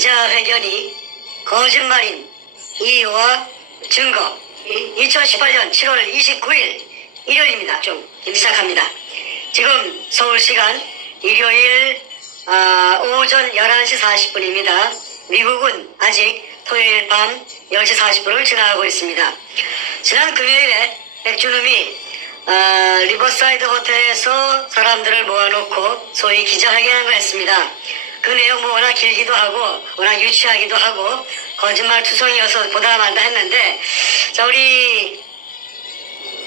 기자회견이 거짓말인 이유와 증거 2018년 7월 29일 일요일입니다. 좀 시작합니다. 지금 서울시간 일요일 오전 11시 40분입니다. 미국은 아직 토요일 밤 10시 40분을 지나가고 있습니다. 지난 금요일에 백준음이 리버사이드 호텔에서 사람들을 모아놓고 소위 기자회견을 했습니다. 그 내용 뭐 워낙 길기도 하고 워낙 유치하기도 하고 거짓말 투성이어서 보다 말다 했는데, 자, 우리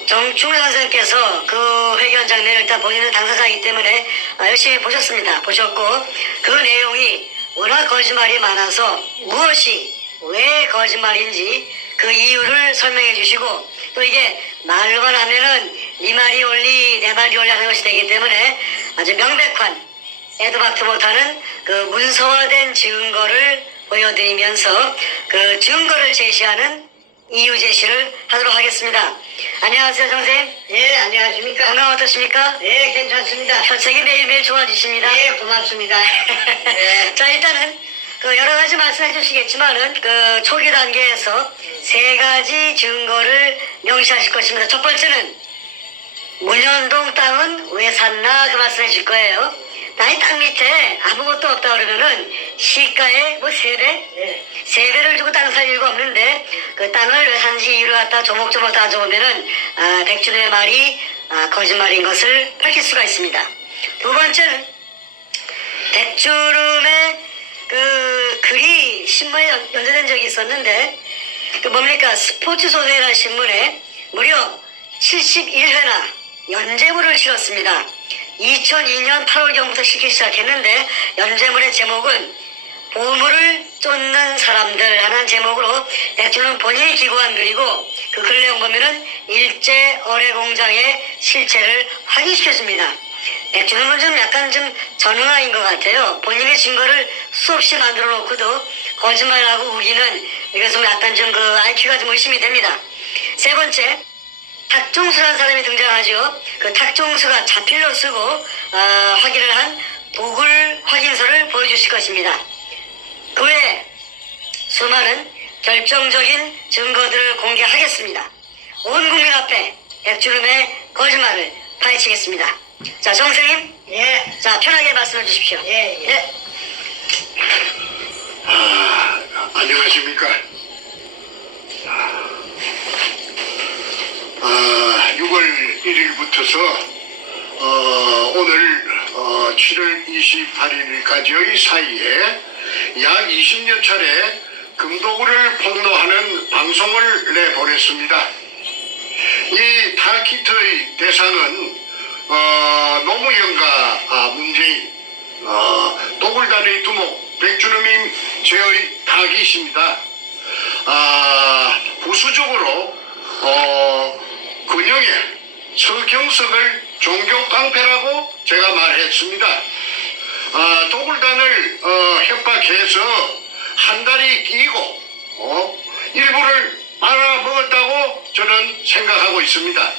정충래 선생님께서 그 회견 장면을 일단 본인은 당사자이기 때문에 열심히 보셨습니다. 보셨고 그 내용이 워낙 거짓말이 많아서 무엇이 왜 거짓말인지 그 이유를 설명해 주시고, 또 이게 말로만 하면은 네 말이 옳리 내 말이 옳리 하는 것이 되기 때문에 아주 명백한 에드박트 못하는 그 문서화된 증거를 보여드리면서 그 증거를 제시하는 이유 제시를 하도록 하겠습니다. 안녕하세요, 선생님. 예, 안녕하십니까. 건강 어떠십니까? 예, 괜찮습니다. 혈색이 매일매일 좋아지십니다. 예, 고맙습니다. 예. 자, 일단은 그 여러 가지 말씀해 주시겠지만은 그 초기 단계에서 세 가지 증거를 명시하실 것입니다. 첫 번째는 문현동 땅은 왜 샀나 그 말씀해 주실 거예요. 나의 땅 밑에 아무것도 없다 그러면은 시가의 뭐 3배? 예. 3배를 주고 땅 살 이유가 없는데 그 땅을 왜 산지 이유를 갖다 조목조목 따져보면은 백준의 말이 거짓말인 것을 밝힐 수가 있습니다. 두 번째는 백주름의 그 글이 신문에 연재된 적이 있었는데, 그 뭡니까, 스포츠 소재라는 신문에 무려 71회나 연재물을 실었습니다. 2002년 8월경부터 실기 시작했는데 연재물의 제목은 보물을 쫓는 사람들 하는 제목으로 백준은 본인이 기고한 글이고, 그 글 내용 보면은 일제 어뢰공장의 실체를 확인시켜줍니다. 백준은 좀 약간 좀 전능아인 것 같아요. 본인의 증거를 수없이 만들어 놓고도 거짓말하고 우기는, 이것은 약간 좀 그 IQ가 좀 의심이 됩니다. 세 번째, 탁종수라는 사람이 등장하죠. 그 탁종수가 자필로 쓰고 확인을 한 도굴 확인서를 보여주실 것입니다. 그 외에 수많은 결정적인 증거들을 공개하겠습니다. 온 국민 앞에 백주름의 거짓말을 파헤치겠습니다. 자, 정 선생님. 예. 자, 편하게 말씀해 주십시오. 예, 예. 네. 안녕하십니까. 6월 1일부터서 오늘 7월 28일까지의 사이에 약 20여 차례 금도구를 폭로하는 방송을 내보냈습니다. 이 타키트의 대상은 노무현과 문재인, 도굴단의 두목 백준음이 제의 타깃입니다. 부수적으로 근영의 서경석을 종교 깡패라고 제가 말했습니다. 도굴단을 협박해서 한 달이 끼고 일부를 말아먹었다고 저는 생각하고 있습니다.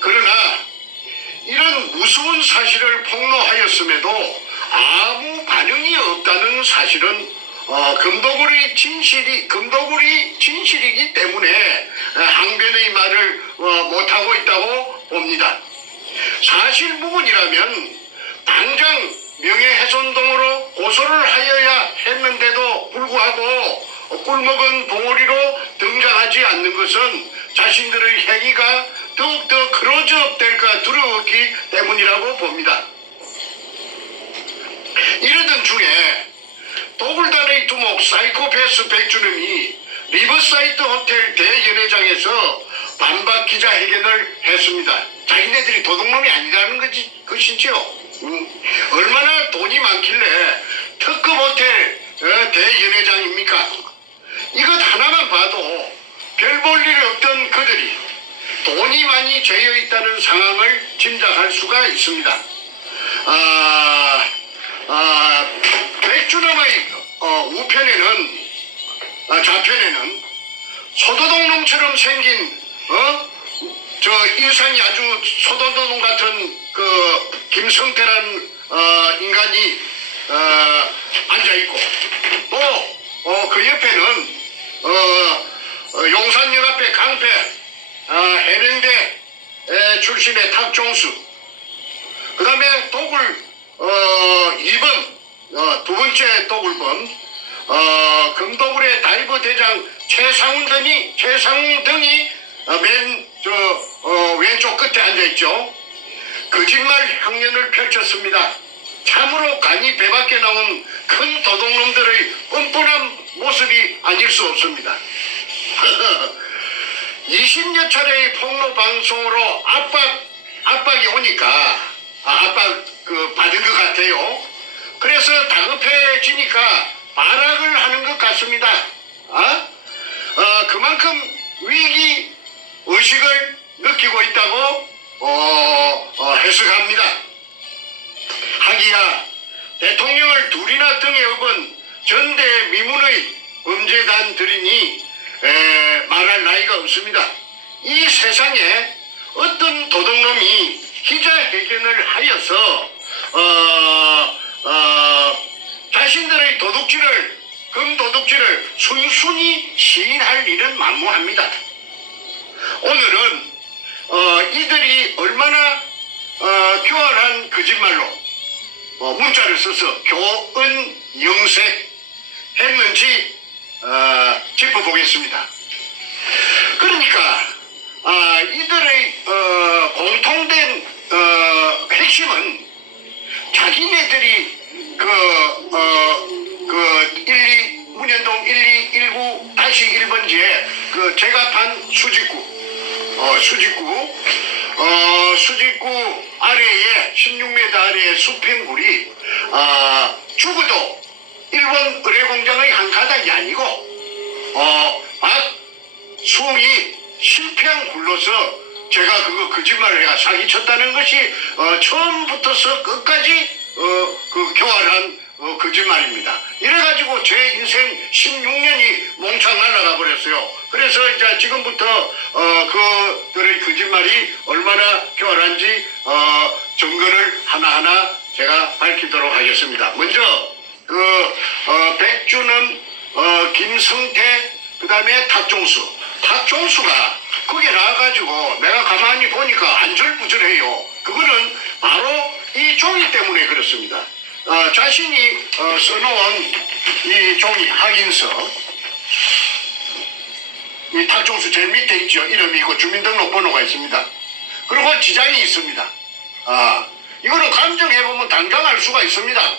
그러나 이런 무서운 사실을 폭로하였음에도 아무 반응이 없다는 사실은 금도굴이 진실이기 때문에 항변의 말을 못하고 있다고 봅니다. 사실무근이라면 당장 명예훼손등으로 고소를 하여야 했는데도 불구하고 꿀먹은 봉오리로 등장하지 않는 것은 자신들의 행위가 더욱더 크로즈업 될까 두려웠기 때문이라고 봅니다. 이러던 중에 도굴단의 두목 사이코패스 백준음이 리버사이드 호텔 대연회장에서 반박 기자회견을 했습니다. 자기네들이 도둑놈이 아니라는 것이죠. 얼마나 돈이 많길래 특급 호텔 대연회장입니까? 이것 하나만 봐도 별 볼 일 없던 그들이 돈이 많이 죄여 있다는 상황을 짐작할 수가 있습니다. 백준음의 우편에는 좌편에는 소도둑놈처럼 생긴 저 인상이 아주 소도둑놈 같은 그 김성태라는 인간이 앉아 있고, 또 그 옆에는 용산연합회 강패 해병대 출신의 탁종수, 그 다음에 도굴 2번 두 번째 도굴범 금도굴의 다이버 대장 최상훈 등이 왼쪽 끝에 앉아있죠. 거짓말 향연을 펼쳤습니다. 참으로 간이 배밖에 나온 큰 도둑놈들의 뻔뻔한 모습이 아닐 수 없습니다. 20여 차례의 폭로 방송으로 압박이 오니까 압박 받은 것 같아요. 그래서 다급해지니까 발악을 하는 것 같습니다. 그만큼 위기 의식을 느끼고 있다고 해석합니다. 하기야 대통령을 둘이나 등에 업은 전대미문의 범죄단들이니 말할 나이가 없습니다. 이 세상에 어떤 도둑놈이 기자회견을 하여서 자신들의 금도둑질을 순순히 시인할 일은 만무합니다. 오늘은 이들이 얼마나 교활한 거짓말로 문자를 써서 교은영색 했는지 짚어보겠습니다. 그러니까 이들의 공통된 핵심은 자기네들이 문현동 1219-1번지에 제가 수직구 아래에 16m 아래에 수평굴이 죽어도 일본 의뢰공장의 한 가닥이 아니고 박수홍이 실패한 굴로서 제가 그거 거짓말을 해가 사기쳤다는 것이 처음부터서 끝까지 교활한 거짓말입니다. 이래가지고 제 인생 16년이 몽창 날아가 버렸어요. 그래서 이제 지금부터 그들의 거짓말이 얼마나 교활한지 증거를 하나하나 제가 밝히도록 하겠습니다. 먼저 백준엄, 김성태, 그 다음에 탁종수가 거기에 나와가지고 내가 가만히 보니까 안절부절해요. 그거는 바로 이 종이 때문에 그렇습니다. 자신이 써놓은 이 종이 확인서, 이 탁종수 제일 밑에 있죠. 이름이 있고 주민등록번호가 있습니다. 그리고 지장이 있습니다. 이거는 감정해보면 당장 알 수가 있습니다.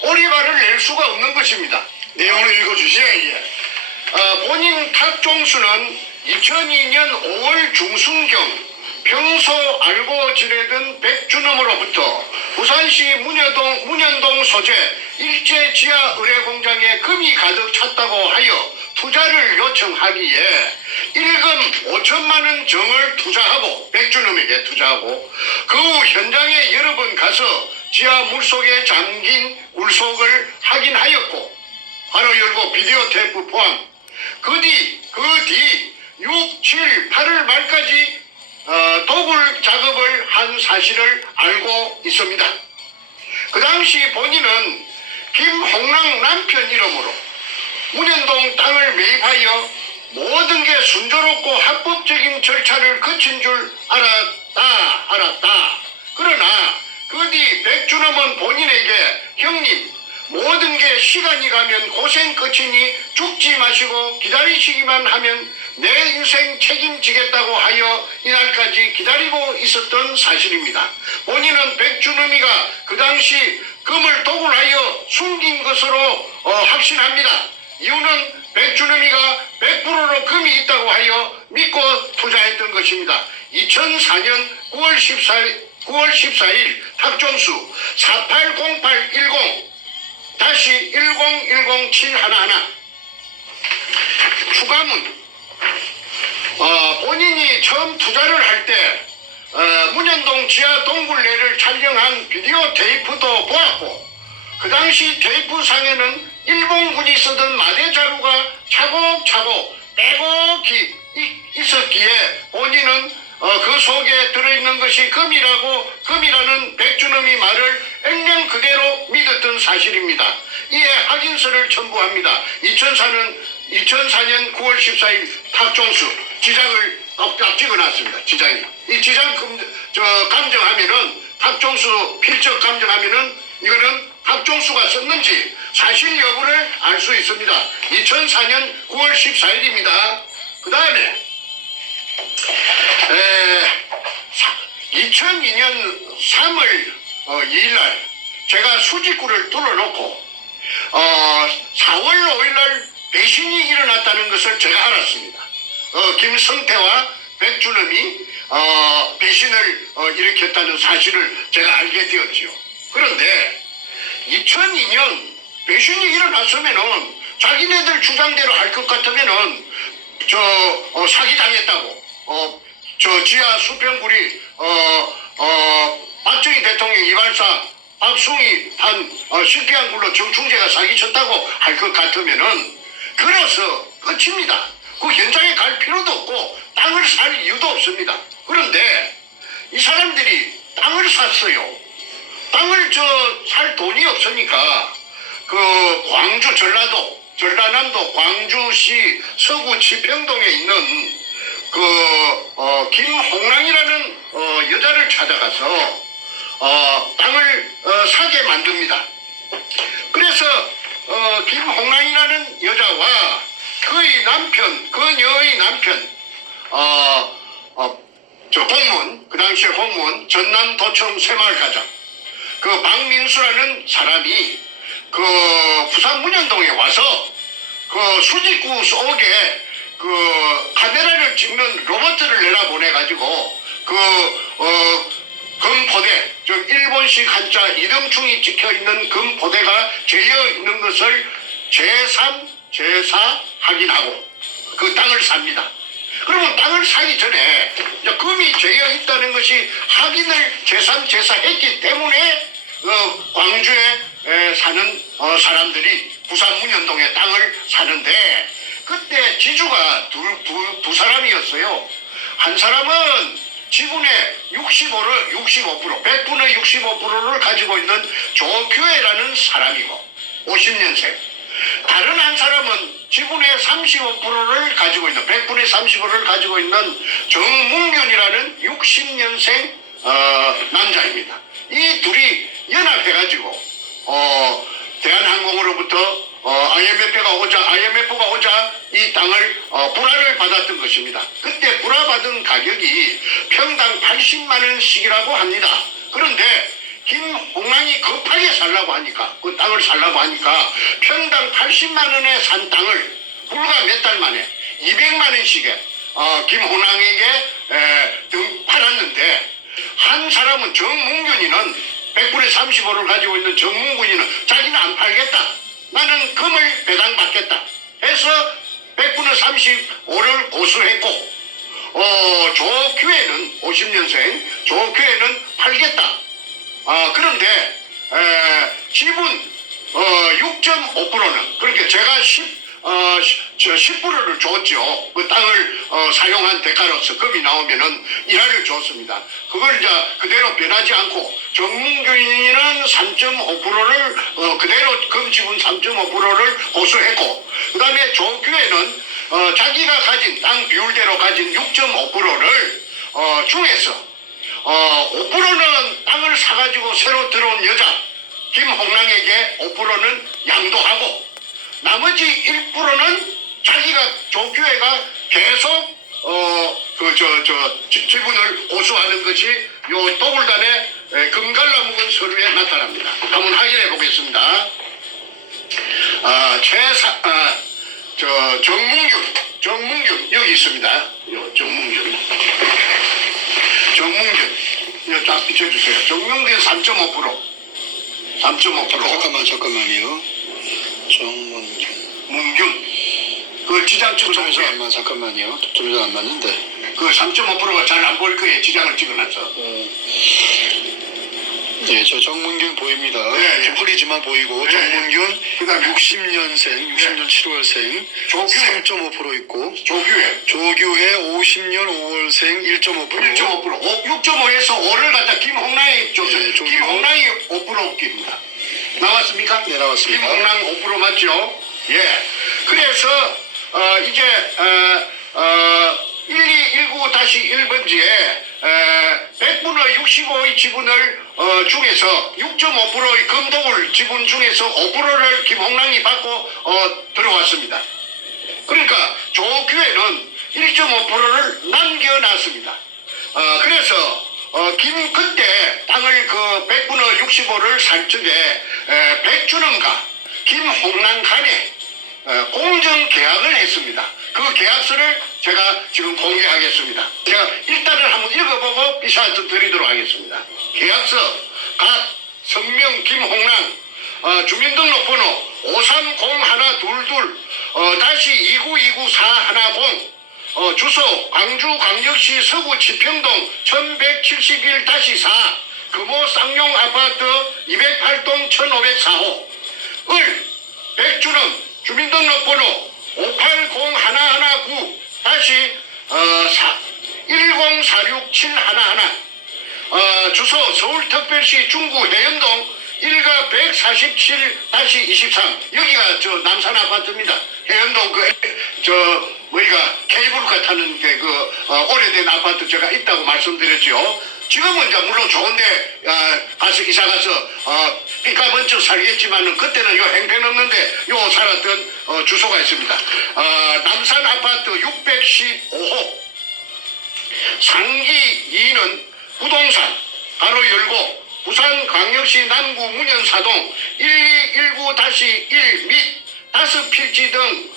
오리발을 낼 수가 없는 것입니다. 내용을 읽어주세요. 이게. 본인 탁종수는 2002년 5월 중순경 평소 알고 지내던 백준엄으로부터 부산시 문현동 소재 일제 지하 의뢰공장에 금이 가득 찼다고 하여 투자를 요청하기에 일금 5천만 원 정을 백준엄에게 투자하고 그 후 현장에 여러 번 가서 지하 물속에 잠긴 굴속을 확인하였고 바로 열고 비디오 테이프 포함 그 뒤 6, 7, 8월 말까지 도굴 작업을 한 사실을 알고 있습니다. 그 당시 본인은 김홍랑 남편 이름으로 문현동 땅을 매입하여 모든 게 순조롭고 합법적인 절차를 거친 줄 알았다. 그러나 그 뒤 백준엄은 본인에게 형님 모든 게 시간이 가면 고생 끝이니 죽지 마시고 기다리시기만 하면 내 인생 책임지겠다고 하여 이날까지 기다리고 있었던 사실입니다. 본인은 백준엄이가 그 당시 금을 도굴하여 숨긴 것으로 확신합니다. 이유는 백준엄이가 100%로 금이 있다고 하여 믿고 투자했던 것입니다. 2004년 9월 14일 탁종수 480810-1010711 추가문 본인이 처음 투자를 할 때 문현동 지하 동굴내를 촬영한 비디오 테이프도 보았고 그 당시 테이프상에는 일본군이 쓰던 마대 자루가 차곡차곡 빼곡히 있었기에 본인은 그 속에 들어있는 것이 금이라는 백준엄이 말을 액면 그대로 믿었던 사실입니다. 이에 확인서를 첨부합니다. 2004년 9월 14일 탁종수 지장을 딱 찍어놨습니다. 지장이. 이 지장 감정하면은 탁종수 필적 감정하면은 이거는 탁종수가 썼는지 사실 여부를 알 수 있습니다. 2004년 9월 14일입니다. 그 다음에 2002년 3월 2일날 제가 수직구를 뚫어놓고 4월 5일날 배신이 일어났다는 것을 제가 알았습니다. 김성태와 백준엄이 배신을 일으켰다는 사실을 제가 알게 되었지요. 그런데 2002년 배신이 일어났으면은 자기네들 주장대로 할 것 같으면은 사기당했다고 지하 수평구리 박정희 대통령 이발사 박숭이 한 실패한 굴로 정충재가 사기쳤다고 할 것 같으면은 그래서 끝입니다. 그 현장에 갈 필요도 없고 땅을 살 이유도 없습니다. 그런데 이 사람들이 땅을 샀어요. 땅을 살 돈이 없으니까 그 광주 전라남도 광주시 서구 지평동에 있는 김홍랑이라는 여자를 찾아가서 땅을 사게 만듭니다. 그래서 김홍랑이라는 여자와 그녀의 남편 공무원, 그 당시에 공무원 전남도청 새마을가장 박민수라는 사람이 부산 문현동에 와서 수직구 속에 카메라를 찍는 로봇을 내려보내가지고 금포대, 일본식 한자 이등충이 찍혀있는 금포대가 재어있는 것을 제3, 제4 확인하고 그 땅을 삽니다. 그러면 땅을 사기 전에 금이 재어있다는 것이 확인을 제3, 제4 했기 때문에 광주에 사는 사람들이 부산 문현동에 땅을 사는데 그때 지주가 두 사람이었어요. 한 사람은 지분의 65%, 100분의 65%를 가지고 있는 조규혜라는 사람이고 50년생. 다른 한 사람은 지분의 35%를 가지고 있는 100분의 35%를 가지고 있는 정문균이라는 60년생 남자입니다. 이 둘이 연합해가지고 대한항공으로부터 IMF가 오자 이 땅을 불화를 받았던 것입니다. 그때 불화받은 가격이 평당 80만 원씩이라고 합니다. 그런데 김홍랑이 급하게 살라고 하니까 그 땅을 살라고 하니까 평당 80만 원에 산 땅을 불과 몇 달 만에 200만 원씩에 김홍랑에게 팔았는데 한 사람은 정문균이는 100분의 35를 가지고 있는 정문균이는 자기는 안 팔겠다. 나는 금을 배당받겠다. 해서 100분의 35를 고수했고 조규혜는 50년생 조규혜는 팔겠다. 그런데 지분 6.5%는 그렇게 제가 10%를 줬죠. 그 땅을 사용한 대가로서 금이 나오면은 일화를 줬습니다. 그걸 이제 그대로 변하지 않고 정문균이는 3.5%를 그대로 금 지분 3.5%를 고수했고 그 다음에 조규혜는 자기가 가진 땅 비율대로 가진 6.5%를 중에서 5%는 땅을 사가지고 새로 들어온 여자 김홍랑에게 5%는 양도하고 나머지 1%는 자기가 조규혜가 계속 지분을 고수하는 것이 요 도굴단의 금갈라묵은 서류에 나타납니다. 한번 확인해 보겠습니다. 정문균 여기 있습니다. 요 정문균 이거 딱 비춰주세요. 정문균 3.5%. 잠깐만요. 문균 그 지장 초점에서 찍어놓으세요. 잠깐만요. 초점에서 안 맞는데. 그 3.5%가 잘 안 보일 거예요. 지장을 찍어놨어. 예, 저 정문균 보입니다. 예, 예. 좀 흐리지만 보이고 예, 정문균 그다음에 60년생, 60년 7월생 조규혜. 3.5% 있고 조규혜 조규혜 50년 5월생 1.5%. 1.5%, 6.5에서 5를 갖다 김홍랑이 줬어요. 예, 조규. 김홍랑이 5% 웃깁니다. 나왔습니까? 네, 나왔습니다. 김홍랑 5% 맞죠? 예. 그래서 이제 1219-1번지에 100분의 65의 지분을 중에서 6.5%의 금도굴 지분 중에서 5%를 김홍랑이 받고 들어왔습니다. 그러니까 조교회는 1.5%를 남겨놨습니다. 그래서 그때 땅을 그 100분의 65를 살 적에 백준원과 김홍랑 간에 공정 계약을 했습니다. 그 계약서를 제가 지금 공개하겠습니다. 제가 일단은 한번 읽어보고 비사한테 드리도록 하겠습니다. 계약서 각 성명 김홍랑 주민등록번호 5301222-2929410 주소 광주광역시 서구 지평동 1171-4 금호 쌍용 아파트 208동 1504호 을 백준원 주민등록번호 580-1046711 주소 서울특별시 중구 해연동 1가 147-23 여기가 저 남산 아파트입니다. 해연동 우리가 케이블카 타는 오래된 아파트 제가 있다고 말씀드렸죠. 지금은 이제 물론 좋은데 가서 이사 가서 삐까번쩍 살겠지만은 그때는 요 행편없는데 요 살았던 주소가 있습니다. 남산 아파트 615호 상기 2는 부동산 가로 열고 부산광역시 남구 문현사동 1219-1 및 5필지 등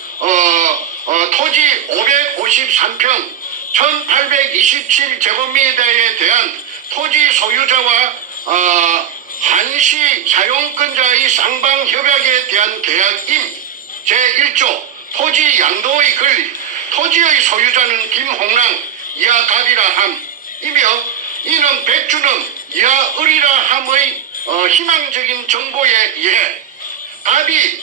토지 553평 1827제곱미터에 대한 토지 소유자와 한시 사용권자의 쌍방협약에 대한 계약임 제1조 토지 양도의 권리 토지의 소유자는 김홍랑 이하 갑이라 함이며 이는 백준원 이하 을이라 함의 희망적인 정보에 의해 갑이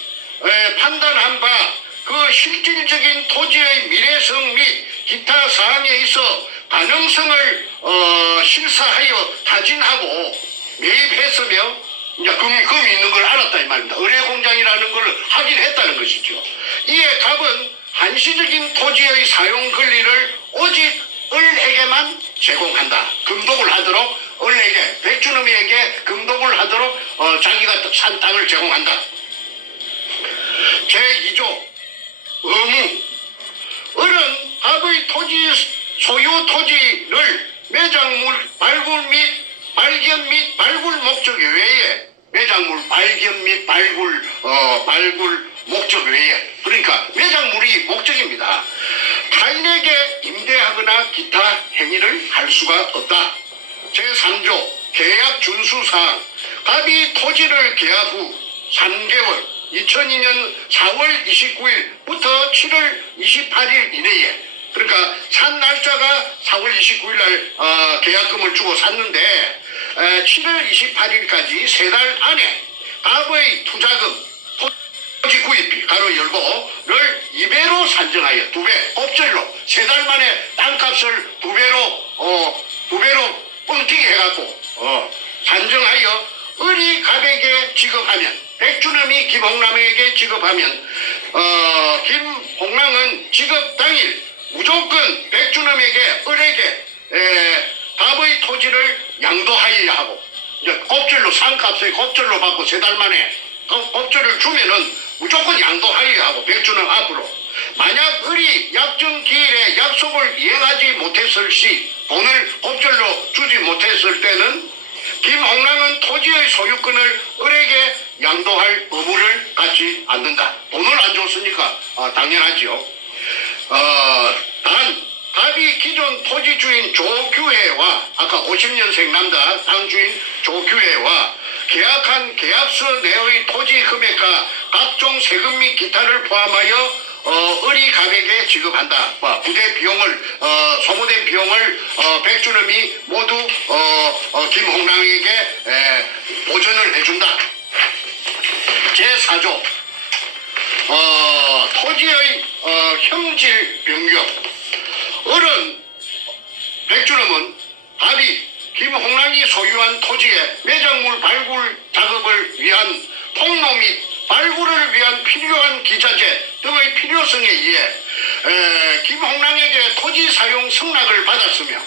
판단한 바 그 실질적인 토지의 미래성 및 기타 사항에 있어 가능성을 실사하여 타진하고 매입했으며 이제 금이 있는 걸 알았다 이 말입니다. 의뢰공장이라는 걸 확인했다는 것이죠. 이에 갑은 한시적인 토지의 사용 권리를 오직 을에게만 제공한다. 금독을 하도록 을에게 백준음이에게 금독을 하도록 자기가 산 땅을 제공한다. 제2조 의무 을은 갑의 토지 소유 토지를 매장물 발굴 및 발견 및 발굴 목적 외에 매장물 발견 및 발굴 목적 외에 그러니까 매장물이 목적입니다. 타인에게 임대하거나 기타 행위를 할 수가 없다. 제3조 계약 준수사항 갑이 토지를 계약 후 3개월 2002년 4월 29일부터 7월 28일 이내에 그러니까 산 날짜가 4월 29일 날 계약금을 주고 샀는데 7월 28일까지 3달 안에 갑의 투자금 토지 구입비 가로 열고를 2배로 산정하여 2배 법절로 3달 만에 땅값을 2배로 뻥튀기 해갖고 산정하여 을이 갑에게 지급하면 백준음이 김홍랑에게 지급하면 김홍랑은 지급 당일 무조건 백준음에게 을에게 갑의 토지를 양도하여야 하고 이제 곱절로 상값을 곱절로 받고 3달 만에 곱절을 주면은 무조건 양도하여야 하고 백준음 앞으로 만약 을이 약정 기일에 약속을 이행하지 못했을 시 돈을 곱절로 주지 못했을 때는 김홍랑은 토지의 소유권을 을에게 양도할 의무를 갖지 않는다. 돈을 안 줬으니까 당연하지요. 단 갑이 기존 토지 주인 조규혜와 아까 50년생 남자 땅 주인 조규혜와 계약한 계약서 내의 토지 금액과 각종 세금 및 기타를 포함하여 을이 갑에게 지급한다. 부대 비용을 소모된 비용을 백준음이 모두 김홍랑에게 보전을 해준다. 제4조 토지의 형질 변경 을은 백준음은 갑이 김홍랑이 소유한 토지에 매장물 발굴 작업을 위한 통로 및 발굴을 위한 필요한 기자재 등의 필요성에 의해 김홍랑에게 토지 사용 승낙을 받았으며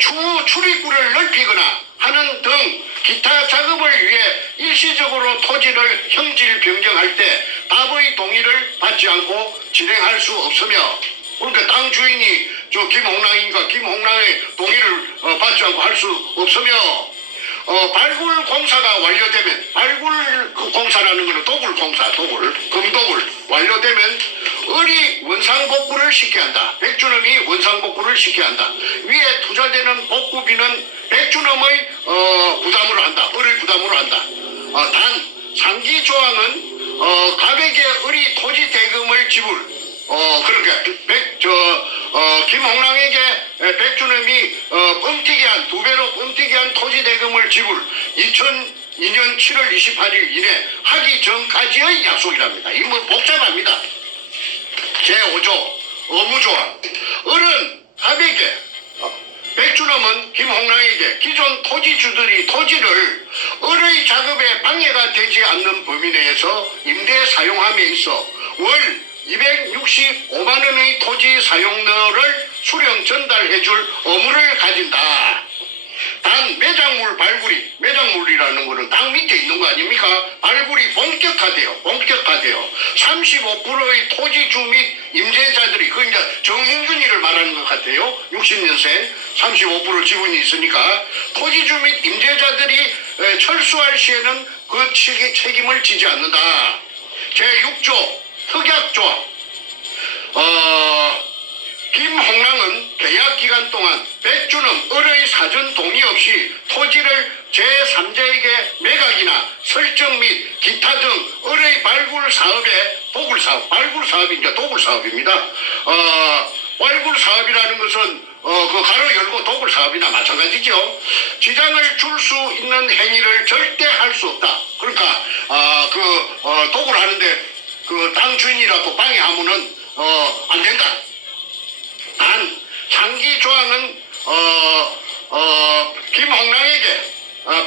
추후 출입구를 넓히거나 하는 등 기타 작업을 위해 일시적으로 토지를 형질 변경할 때 답의 동의를 받지 않고 진행할 수 없으며, 그러니까 땅 주인이 저 김홍랑인가 김홍랑의 동의를 받지 않고 할 수 없으며, 발굴 공사가 완료되면, 발굴 그 공사라는 것은 도굴 공사, 금도굴 완료되면 을이 원상복구를 시켜야 한다. 백준엄이 원상복구를 시켜야 한다. 위에 투자되는 복구비는 백준엄의 부담으로 한다. 을의 부담으로 한다. 단 상기 조항은 갑에게 을이 토지 대금을 지불, 그러니까 김홍랑에게 백준엄이 뻥튀기 한 2배로 뻥튀기 한 토지 대금을 지불 2002년 7월 28일 이내 하기 전까지의 약속이랍니다. 이 뭐 복잡합니다. 제5조 의무조항. 을은 갑에게, 백준엄은 김홍랑에게 기존 토지주들이 토지를 을의 작업에 방해가 되지 않는 범위 내에서 임대 사용함에 있어 월 265만 원의 토지 사용료를 수령 전달해 줄 의무를 가진다. 단 매장물 발굴이, 매장물이라는 거는 땅 밑에 있는 거 아닙니까? 발굴이 본격화돼요. 35%의 토지주 및 임대자들이, 그 이제 정인균이를 말하는 것 같아요. 60년생 35% 지분이 있으니까 토지주 및 임대자들이 철수할 시에는 그 책임을 지지 않는다. 제6조 특약조항. 김홍랑은 계약 기간 동안 백준엄 을의 사전 동의 없이 토지를 제3자에게 매각이나 설정 및 기타 등 을의 발굴 사업에 도굴사업, 발굴 사업이 이제 도굴 사업입니다. 발굴 사업이라는 것은 그 가로 열고 도굴 사업이나 마찬가지죠. 지장을 줄 수 있는 행위를 절대 할 수 없다. 그러니까 도굴하는데 그 땅 주인이라고 방해하면은 안 된다. 단 상기 조항은 김홍랑에게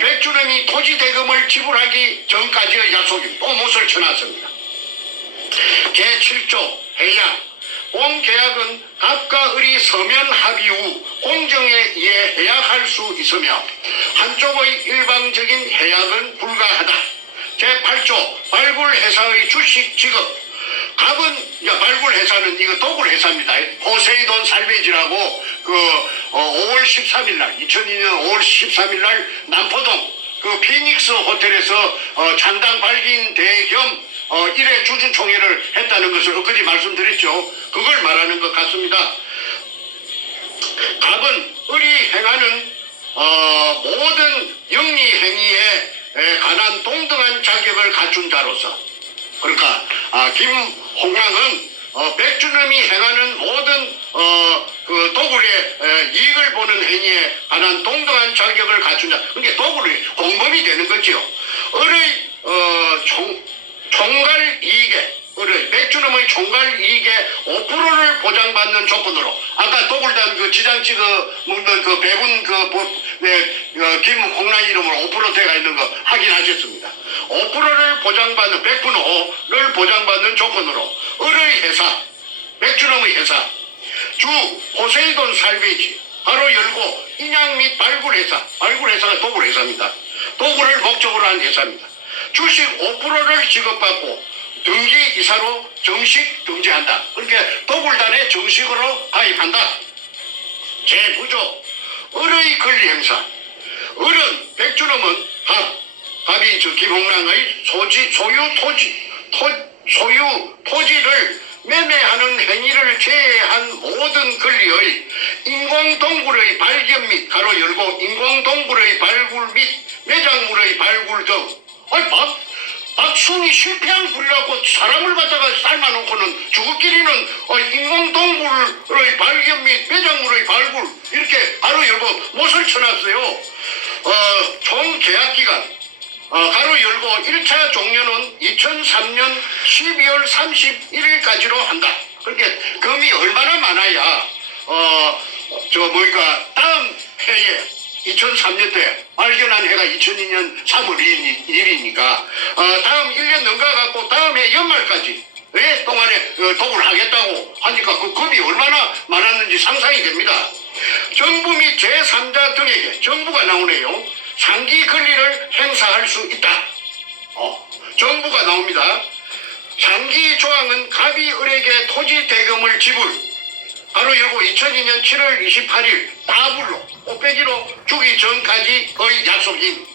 백준엄이 토지 대금을 지불하기 전까지의 약속입니다. 또 못을 쳐놨습니다. 제7조 해약. 본 계약은 갑과 을이 서면 합의 후 공정에 의해 해약할 수 있으며 한쪽의 일방적인 해약은 불가하다. 제8조 발굴회사의 주식 지급. 갑은 발굴회사는 이거 도굴회사입니다. 포세이돈 살베이지라고 5월 13일 날 2002년 5월 13일 날 남포동 그 피닉스 호텔에서 잔당 발긴 대겸 1회 주주총회를 했다는 것을 엊그제 말씀드렸죠. 그걸 말하는 것 같습니다. 갑은 을이 행하는 모든 영리 행위에 관한 동등한 자격을 갖춘 자로서, 그러니까 김홍랑은 백준엄이 행하는 모든 그 도굴의 이익을 보는 행위에 관한 동등한 자격을 갖춘 자, 그러니까 도굴이 공범이 되는 거죠. 을의 총괄 이익에, 백준엄의 총괄 이익의 5%를 보장받는 조건으로, 아까 도굴단 그 지장 찍어 먹는 그 배분 김홍랑 이름으로 5% 돼가 있는 거 확인하셨습니다. 5%를 보장받는, 100%를 보장받는 조건으로 을의 회사, 백준엄의 회사, 주 포세이돈 살베이지, 바로 열고 인양 및 발굴회사, 발굴회사가 도굴회사입니다. 도굴을 목적으로 한 회사입니다. 주식 5%를 지급받고 등기 이사로 정식 등재한다. 그러니까 도굴단에 정식으로 가입한다. 제9조 을의 권리행사. 을은, 백준엄은 갑이 김홍랑의 소유 토지를 매매하는 행위를 제외한 모든 권리의 인공동굴의 발견 및 가로 열고 인공동굴의 발굴 및 매장물의 발굴 등, 박순이 실패한 굴이라고 사람을 갖다가 삶아놓고는 주거끼리는 인공동굴의 발견 및 매장물의 발굴 이렇게 가로 열고 못을 쳐놨어요. 총 계약기간 가로 열고 1차 종료는 2003년 12월 31일까지로 한다. 그러니까 금이 얼마나 많아야 다음 해에 2003년도에 발견한 해가 2002년 3월 1일이니까 다음 1년 넘어가갖고 다음 해 연말까지 동안에 도굴 하겠다고 하니까 그 겁이 얼마나 많았는지 상상이 됩니다. 정부 및 제3자 등에게 정부가 나오네요. 상기 권리를 행사할 수 있다. 정부가 나옵니다. 상기 조항은 갑이 을에게 토지 대금을 지불 바로 열고 2002년 7월 28일 따블로 꽃배기로 주기 전까지의 약속임.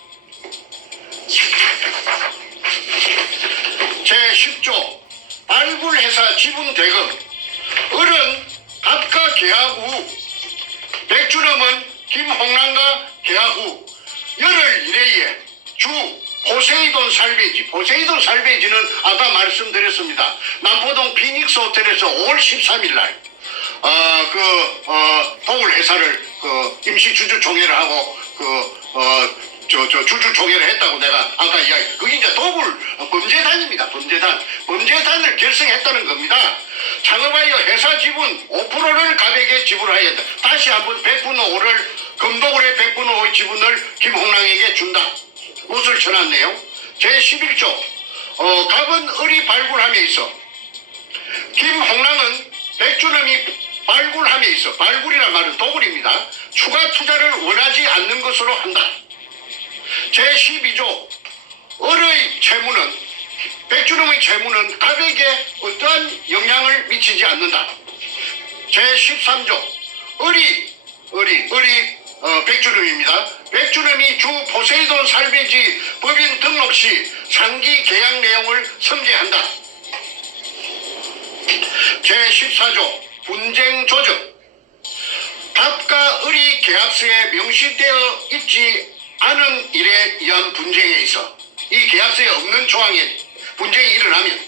제10조 발굴회사 지분 대금 을은 갑과 계약 후 백준엄은 김홍란과 계약 후 열흘 이내에 주 포세이돈 살베이지는 아까 말씀드렸습니다. 남포동 피닉스 호텔에서 5월 13일 날 도굴 회사를 임시 주주 총회를 하고 주주 총회를 했다고 내가 아까 이야기. 그게 이제 도굴 범죄단입니다. 범죄단을 결성했다는 겁니다. 창업하여 회사 지분 5%를 갑에게 지불하여야 한다. 다시 한번 100분의 5를 금도굴의 100분의 5의 지분을 김홍랑에게 준다. 못을 쳐놨네요. 제11조 갑은 을이 발굴함에 있어 김홍랑은 백준엄이 발굴함에 있어 발굴이란 말은 도굴입니다. 추가 투자를 원하지 않는 것으로 한다. 제12조 을의 채무는 백준엄의 채무는 갑에게 어떠한 영향을 미치지 않는다. 제13조 을이 백준엄입니다. 백준엄이 주 포세이돈 살베이지 법인 등록 시 상기 계약 내용을 성계한다. 제14조 분쟁 조정 갑과 을이 계약서에 명시되어 있지 않은 일에 의한 분쟁에 있어 이 계약서에 없는 조항에 분쟁이 일어나면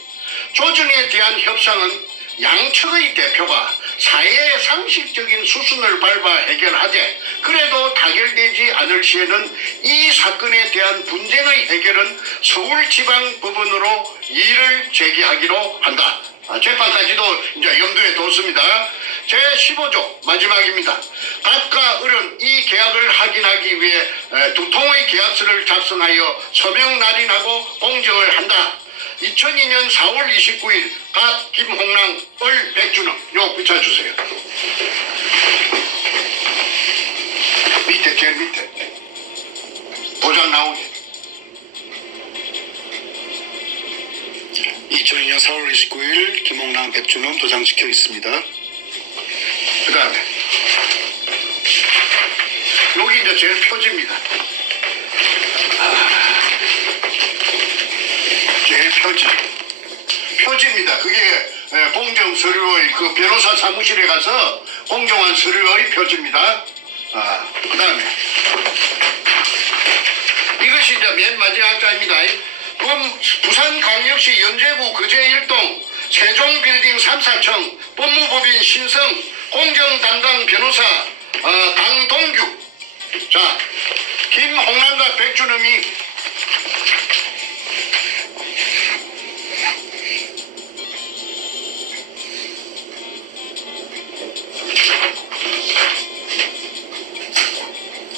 조정에 대한 협상은 양측의 대표가 사회의 상식적인 수순을 밟아 해결하되 그래도 타결되지 않을 시에는 이 사건에 대한 분쟁의 해결은 서울지방법원으로 이의를 제기하기로 한다. 재판까지도 이제 염두에 뒀습니다. 제15조 마지막입니다. 갑과 을은 이 계약을 확인하기 위해 두 통의 계약서를 작성하여 서명 날인하고 공정을 한다. 2002년 4월 29일 갑 김홍랑 을 백준엄 요 붙여주세요. 밑에 제일 밑에 도장 나오게. 2002년 4월 29일 김홍랑 백준엄 도장 찍혀 있습니다. 그 다음에 여기 이제 제일 표지입니다. 제일 표지입니다. 그게 공정 서류의 그 변호사 사무실에 가서 공정한 서류의 표지입니다. 그 다음에 이것이 이제 맨 마지막 자입니다. 부산광역시 연제구 거제1동 세종빌딩 3사청 법무법인 신성 공정 담당 변호사 강동규. 자, 김홍란과 백준엄이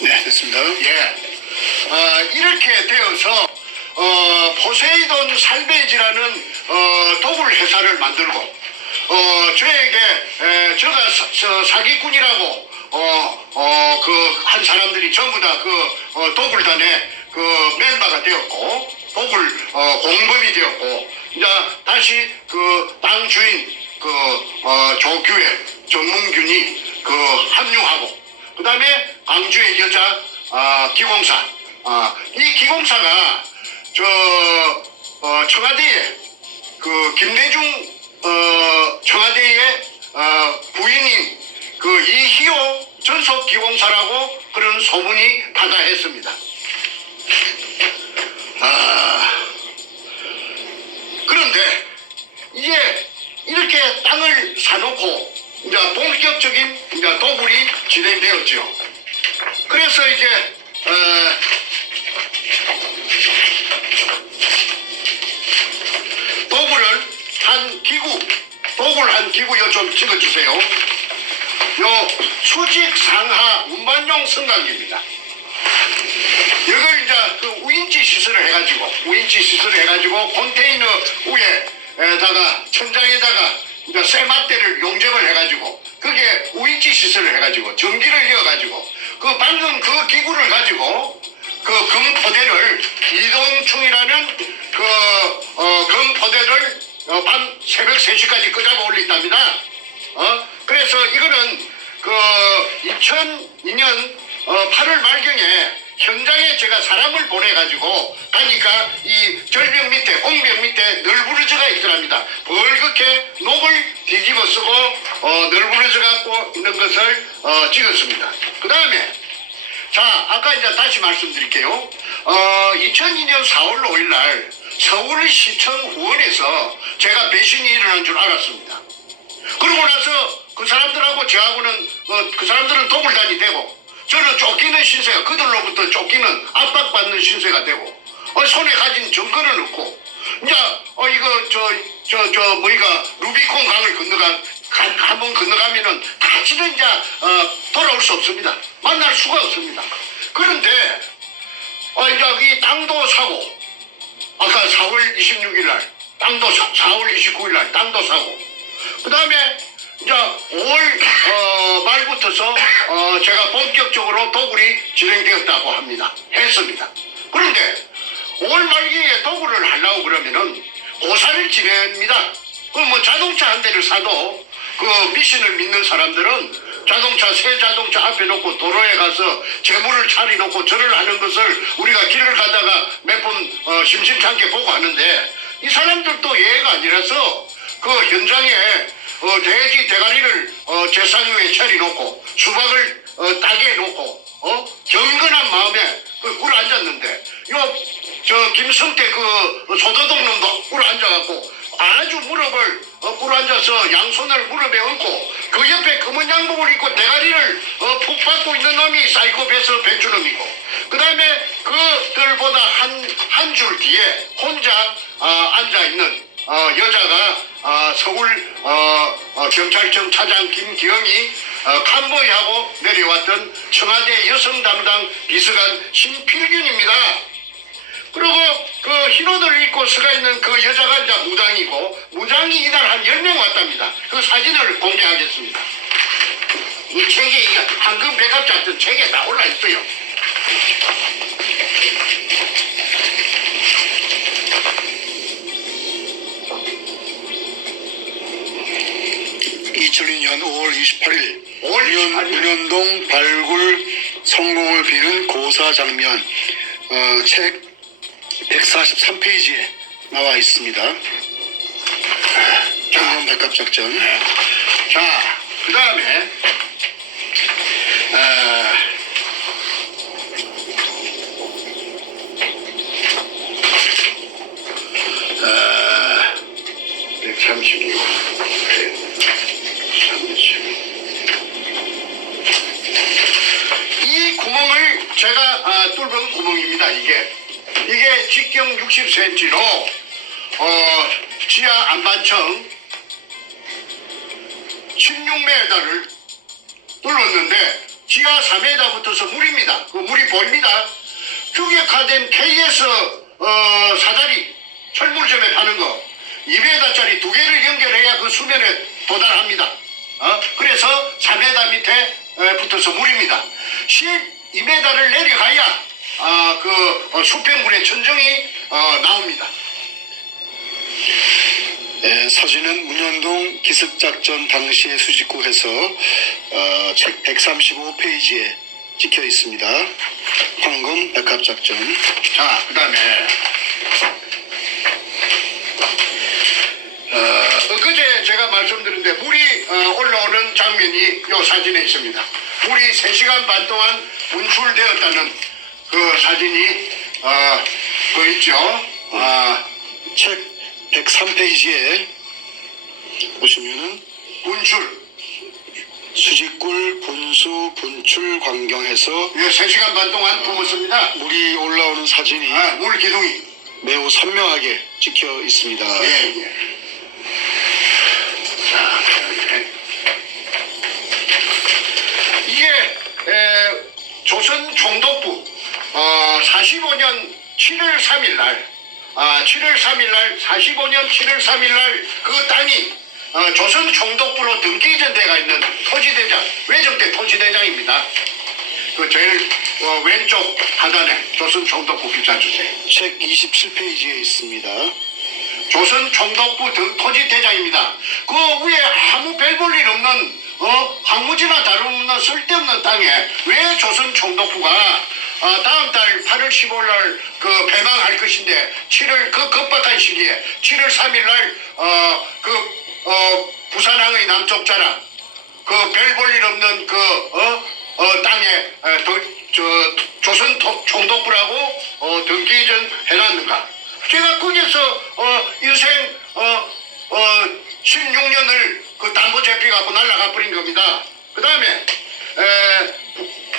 네, 됐습니다. 예, 이렇게 되어서 포세이돈 살베이지라는 도굴 회사를 만들고 저에게 제가 사기꾼이라고 그 한 사람들이 전부 다 그 도굴단의 그 멤버가 되었고 도굴 공범이 되었고 이제 다시 그 땅 주인 그 조규혜 정문균이 그 합류하고 그 다음에 광주의 여자 기공사 이 기공사가 청와대에 그 김대중 청와대의 부인인 그 이희호 전속 기공사라고 그런 소문이 다다했습니다. 그런데 이제 이렇게 땅을 사놓고 이제 본격적인 이제 도굴이 진행되었죠. 그래서 이제 도굴 한 기구 요 좀 찍어주세요. 요 수직 상하 운반용 승강기입니다. 이걸 이제 그 우인치 시설을 해가지고 컨테이너 위에다가 천장에다가 이제 쇠막대를 용접을 해가지고 그게 우인치 시설을 해가지고 전기를 이어가지고 그 방금 그 기구를 가지고 그 금포대를 이동충이라는 금포대를 밤 새벽 3시까지 끄잡아 올린답니다. 그래서 이거는 그 2002년 8월 말경에 현장에 제가 사람을 보내가지고 가니까 이 절벽 밑에 옹벽 밑에 널브러져가 있더랍니다. 벌겋게 녹을 뒤집어 쓰고 널브러져 갖고 있는 것을 찍었습니다. 그 다음에 자 아까 이제 다시 말씀드릴게요. 2002년 4월 5일 날 서울시청 후원에서 제가 배신이 일어난 줄 알았습니다. 그러고 나서 그 사람들하고 저하고는 그 사람들은 도굴단이 되고 저는 쫓기는 신세가 그들로부터 쫓기는 압박받는 신세가 되고 손에 가진 증거는 없고 이제 이거 뭐이가 루비콘 강을 한번 건너가면은 다시는 이제 돌아올 수 없습니다. 만날 수가 없습니다. 그런데 이제 이 땅도 사고 아까 4월 26일 날 땅도 4월 29일 날 땅도 사고 그 다음에 이제 5월 말부터서 제가 본격적으로 도굴이 진행되었다고 했습니다. 그런데 5월 말기에 도굴을 하려고 그러면은 고사를 지냅니다. 그 뭐 자동차 한 대를 사도 그 미신을 믿는 사람들은 새 자동차 앞에 놓고 도로에 가서 재물을 차려놓고 절을 하는 것을 우리가 길을 가다가 몇 번 심심찮게 보고 하는데 이 사람들도 예가 아니라서 그 현장에 돼지 대가리를 제상 위에 차려놓고 수박을 따게 해놓고 경건한 마음에 꿀 앉았는데 저 김성태 그 소도동 놈도 꿀 앉아갖고 아주 무릎을 꿀 앉아서 양손을 무릎에 얹고 그 옆에 검은 양복을 입고 대가리를 푹 받고 있는 놈이 사이코패스 배추놈이고 그 다음에 그들보다 한 줄 뒤에 혼자 앉아있는 여자가 서울 경찰청 차장 김기영이 캄보이하고 내려왔던 청와대 여성 담당 비서관 신필균입니다. 그리고 그 흰옷을 입고 서가 있는 그 여자가 이제 무당이고 무당이 이날 한 10명 왔답니다. 그 사진을 공개하겠습니다. 이 책에 이 황금 백합 같은 책에 다 올라 있어요. 2002년 5월 28일 5월 28일. 문현동 발굴 성공을 비는 고사 장면 책 143페이지에 나와 있습니다. 청동 백합작전. 자, 그 다음에 136, 130. 이 구멍을 제가 뚫은 구멍입니다. 이게 직경 60cm로 지하 안반청 16m를 뚫었는데 지하 4m부터서 물입니다. 그 물이 보입니다. 규격화된 KS 사다리 철물점에 파는 거 2m짜리 2개를 연결해야 그 수면에 도달합니다. 그래서 4m 밑에 붙어서 물입니다. 12m를 내려가야 그 수평물의 천정이 나옵니다. 네, 사진은 문현동 기습작전 당시의 수직구에서 책 135페이지에 찍혀 있습니다. 황금 백합작전. 자, 그 다음에 엊그제 제가 말씀드렸는데 물이 올라오는 장면이 이 사진에 있습니다. 물이 3시간 반 동안 분출되었다는 그 사진이 있죠. 책 103페이지에 보시면은 분출. 수직굴 분수 분출 광경에서 3시간 반 동안 뿜었습니다. 물이 올라오는 사진이 물 기둥이. 매우 선명하게 찍혀 있습니다. 예. 자, 이게 조선 총독부 45년 7월 3일 날 7월 3일 날 45년 7월 3일 날 그 땅이 조선 총독부로 등기 이전돼가 있는 토지대장 외정대 토지대장입니다. 그 제일 왼쪽 하단에 조선 총독부 기차 주세요. 책 27페이지에 있습니다. 조선 총독부 토지대장입니다. 그 위에 아무 별 볼 일 없는 황무지나 다름없는 쓸데없는 땅에 왜 조선 총독부가 다음 달 8월 15일 날 그 폐망할 것인데 7월 그 급박한 시기에 7월 3일 날 부산항의 남쪽 자락 그 별 볼 일 없는 땅에 조선 총독부라고 등기 이전 해놨는가? 제가 거기서 인생 16년을 그 담보 제피 갖고 날라가 버린 겁니다. 그 다음에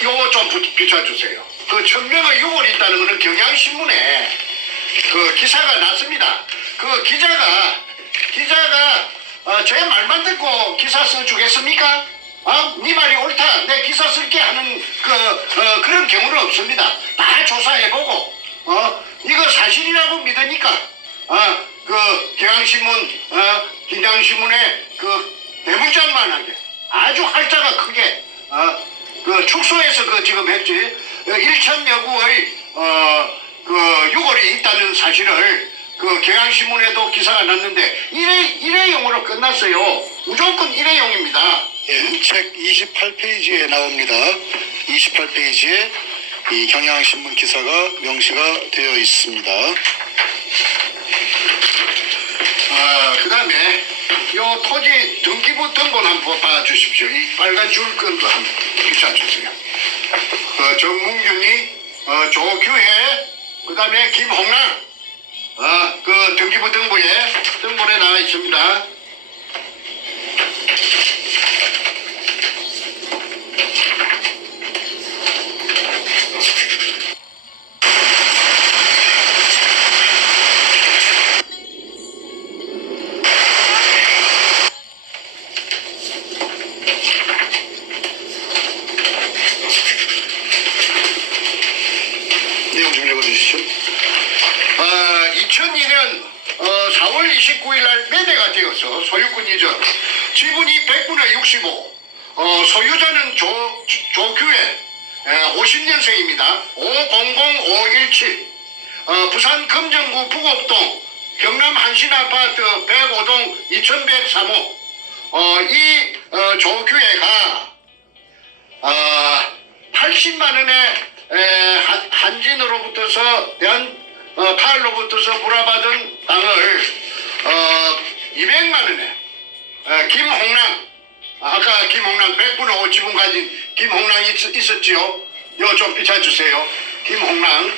요거 좀 비춰주세요. 그 천명의 유골이 있다는 거는 경향신문에 그 기사가 났습니다. 그 기자가 제 말만 듣고 기사 써주겠습니까? 네 말이 옳다. 내 기사 쓸게 하는 그런 경우는 없습니다. 다 조사해보고 이거 사실이라고 믿으니까 그 경향신문에 그 대문짝만하게 아주 활자가 크게 그 축소해서 그 지금 했지 1천여 구의 그 유골이 있다는 사실을 그 경향신문에도 기사가 났는데 일회용으로 끝났어요. 무조건 일회용입니다. 예, 책 28페이지에 나옵니다. 28페이지에 이 경향신문 기사가 명시가 되어 있습니다. 그 다음에 요 토지 등기부 등본 한번 봐주십시오. 이 빨간 줄끈도 한번 비춰주세요. 정문균이 조규혜 그 다음에 김홍랑 그 등기부 등본에 나와 있습니다. 내용 좀 읽어주시죠. 2002년 4월 29일 날 매매가 되어서 소유권 이전 지분이 100분의 65 소유자는 조규혜 50년생입니다. 500517 부산 금정구 부곡동 경남 한신아파트 105동 2103호 이 조규혜가 80만 원의 한진으로부터서 파알로부터서 불화받은 땅을 200만 원에 김홍랑 아까 김홍랑 100분의 5 지분 가진 김홍랑이 있었지요. 이거 좀 비춰주세요. 김홍랑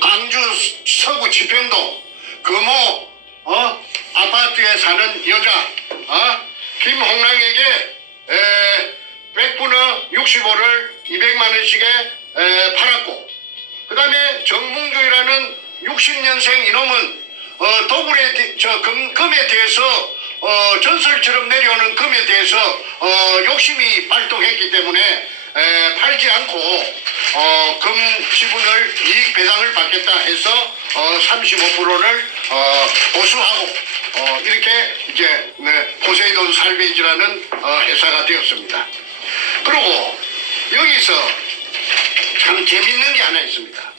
광주 서구 지평동 금호 아파트에 사는 여자 김홍랑에게 100분의 65를 200만 원씩에 팔았고 그 다음에 정문규라는 60년생 이놈은 도굴의 금에 대해서 전설처럼 내려오는 금에 대해서 욕심이 발동했기 때문에 팔지 않고 금 지분을 이익 배당을 받겠다 해서 35%를 보수하고 이렇게 이제 포세이돈 살베이지라는 회사가 되었습니다. 그리고 여기서 참 재밌는 게 하나 있습니다.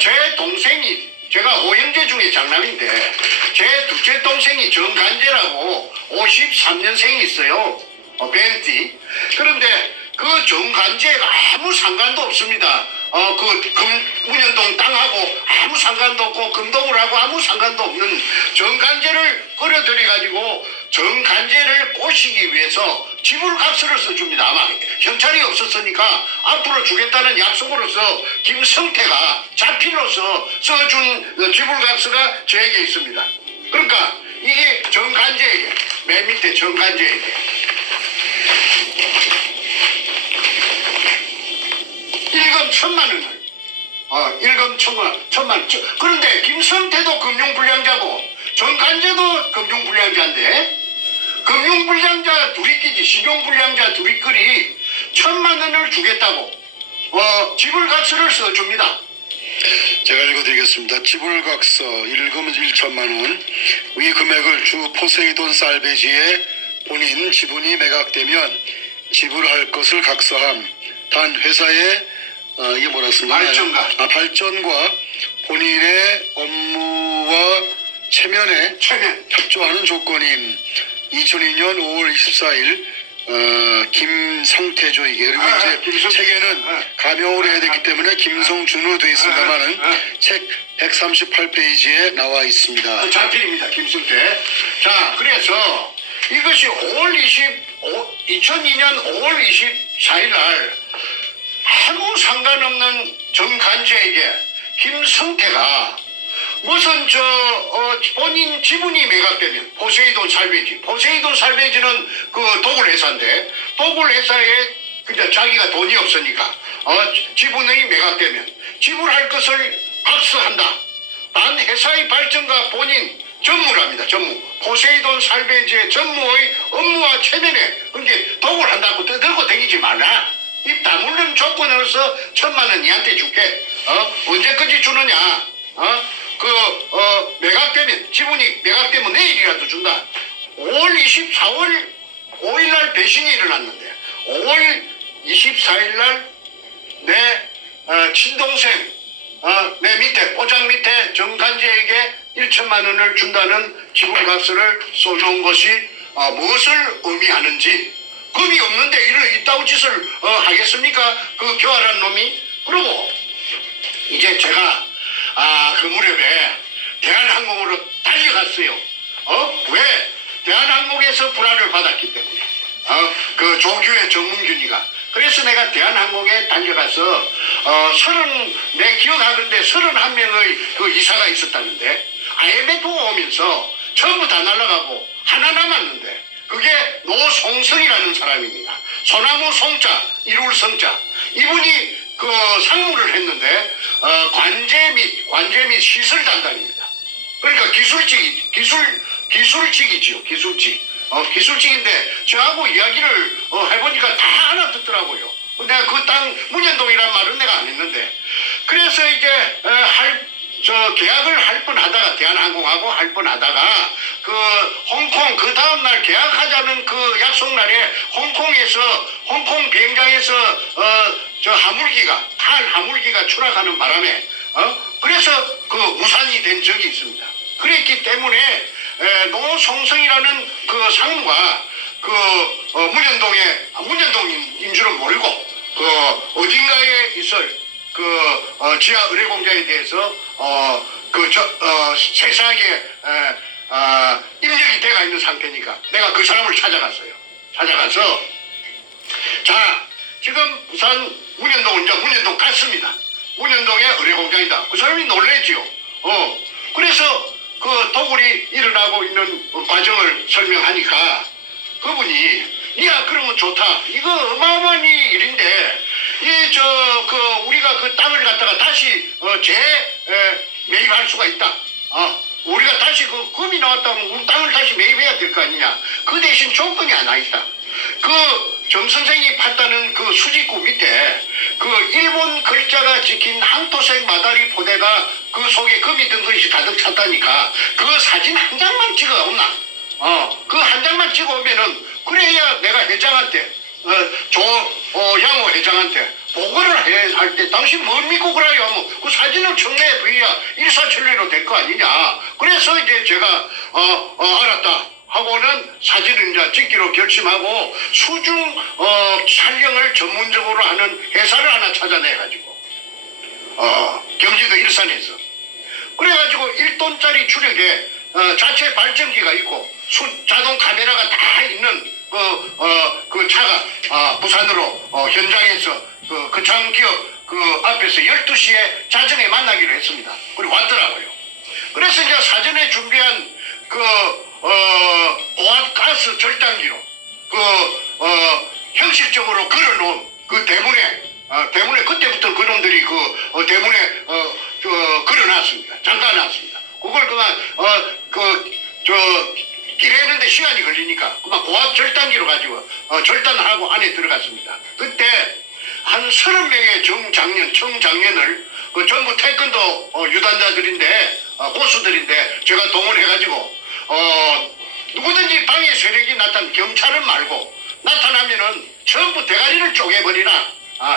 제 동생이 제가 5형제 중에 장남인데 제 둘째 동생이 정간재라고 53년생이 있어요. 벤티. 그런데 그 정간재가 아무 상관도 없습니다. 그 문현동 땅하고 아무 상관도 없고 금동을하고 아무 상관도 없는 정간재를 끌어들여가지고 정간재를 꼬시기 위해서 지불각서를 써줍니다. 아마 현찰이 없었으니까 앞으로 주겠다는 약속으로서 김성태가 자필로서 써준 지불각서가 저에게 있습니다. 그러니까 이게 정간재에게 맨 밑에 정간재에게 일금 1,000만 원을 일금 1,000만 그런데 김성태도 금융불량자고 정간재도 금융불량자인데 금융불량자 둘이끼리 신용불량자 둘이끼리 1,000만 원을 주겠다고 지불각서를 써줍니다. 제가 읽어드리겠습니다. 지불각서 일금 1천만 원. 위 금액을 주 포세이돈 살베지에 본인 지분이 매각되면 지불할 것을 각서함. 단 회사의 이게 뭐라 쓰나요? 발전과 본인의 업무와 체면에 협조하는 조건인 2002년 5월 24일 김성태조에게 그리고 이제 책에는 가명으로 해야 되기 때문에 김성준으로 되어 있습니다만은 책 138페이지에 나와 있습니다. 자필입니다. 김성태. 자, 그래서 이것이 2002년 5월 24일 날 아무 상관없는 정간제에게 김성태가 무슨 본인 지분이 매각되면 포세이돈 살베지는 그 도굴 회사인데 도굴 회사에 그냥 자기가 돈이 없으니까 지분이 매각되면 지불할 것을 각서한다. 단 회사의 발전과 본인 전무랍니다. 전무. 포세이돈 살베지의 전무의 업무와 체면에 그게 도굴한다고 들고 다니지 말라. 입 다물는 조건으로서 1,000만 원 니한테 줄게. 언제까지 주느냐? 매각되면 지분이 매각되면 내일이라도 준다. 5월 24일 5일 날 배신이 일어났는데 5월 24일 날 내 친동생 내 밑에 포장 밑에 정간제에게 1,000만 원을 준다는 지불각서를 써놓은 것이 무엇을 의미하는지 금이 없는데 이따위 짓을 하겠습니까? 그 교활한 놈이. 그리고 이제 제가 그 무렵에 대한항공으로 달려갔어요. 왜? 대한항공에서 불화를 받았기 때문에. 그 조규의 정문균이가. 그래서 내가 대한항공에 달려가서 내 기억하건대 31명의 그 이사가 있었다는데 IMF가 오면서 전부 다 날아가고 하나 남았는데 그게 노송성이라는 사람입니다. 소나무 송자, 이룰 성자. 이분이 그 상무를 했는데 관제 및 시설 담당입니다. 그러니까 기술직이지요. 기술직인데 저하고 이야기를 해보니까 다 알아듣더라고요. 내가 그 땅 문현동이란 말은 내가 안 했는데 그래서 이제 계약을 할 뻔하다가 대한항공하고 할 뻔하다가 그 홍콩 그 다음날 계약하자는 그 약속 날에 홍콩 비행장에서 하물기가 추락하는 바람에 그래서 그 무산이 된 적이 있습니다. 그랬기 때문에 노송성이라는 그 상무가 그 문현동인 줄은 모르고 그 어딘가에 있을 그 지하 의뢰공장에 대해서 세세하게 입력이 돼가 있는 상태니까 내가 그 사람을 찾아갔어요. 찾아가서 자 지금 부산 문현동 갔습니다. 문현동의 의뢰공장이다. 그 사람이 놀래지요. 그래서 그 도굴이 일어나고 있는 과정을 설명하니까 그분이 야 그러면 좋다. 이거 어마어마한 일인데 우리가 그 땅을 갖다가 다시 매입할 수가 있다. 우리가 다시 그 금이 나왔다면 우리 땅을 다시 매입해야 될 거 아니냐. 그 대신 조건이 하나 있다. 그 정 선생이 팠다는 그 수직구 밑에 그 일본 글자가 찍힌 항토색 마다리 포대가 그 속에 금이 든 것이 가득 찼다니까 그 사진 한 장만 찍어 없나? 그 한 장만 찍어 오면은 그래야 내가 회장한테 양호 회장한테 보고를 할 때 당신 뭘 믿고 그래요 하면 그 사진을 청내에 부여야 일사천리로 될 거 아니냐. 그래서 이제 제가 알았다 하고는 사진을 이제 찍기로 결심하고 수중 촬영을 전문적으로 하는 회사를 하나 찾아내가지고 경기도 일산에서 그래가지고 1톤짜리 추력에 자체 발전기가 있고 자동 카메라가 다 있는 그 차가 부산으로 현장에서 거창 기업 그 앞에서 12시에 자정에 만나기로 했습니다. 그리고 왔더라고요. 그래서 이제 사전에 준비한 고압 가스 절단기로 형식적으로 걸어놓은 그 대문에 그때부터 그놈들이 대문에 걸어놨습니다. 잠가놨습니다. 그걸 그만 끼래는데 시간이 걸리니까 그만 고압 절단기로 가지고 절단하고 안에 들어갔습니다. 그때 한 30명의 청장년을 전부 태권도 유단자들인데 고수들인데 제가 동원해가지고 누구든지 방해 세력이 경찰은 말고 나타나면은 전부 대가리를 쪼개버리라.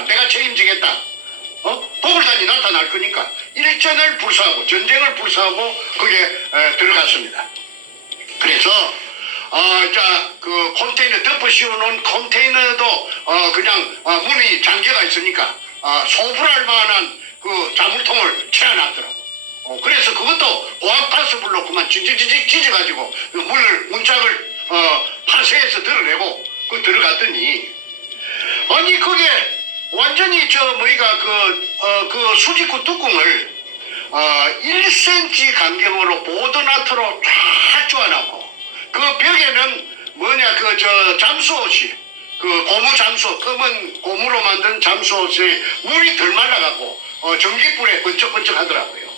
내가 책임지겠다. 도굴단이 나타날 거니까 일전을 불사하고 전쟁을 불사하고 거기에 들어갔습니다. 그래서 그 컨테이너 덮어 씌워놓은 컨테이너도 그냥 문이 잠겨가 있으니까 소불할 만한 그 자물통을 채워놨더라고. 그래서 그것도 고압가스불로 그만 찌찌찌 찢어가지고 그 문짝을 파쇄해서 드러내고 들어갔더니 아니 그게 완전히 그 수직구 뚜껑을 1cm 간격으로 보드나트로 쫙 쪼아놨고 그 벽에는 잠수옷이 고무 잠수옷 검은 고무로 만든 잠수옷에 물이 덜 말라가고 전기불에 번쩍번쩍 하더라고요.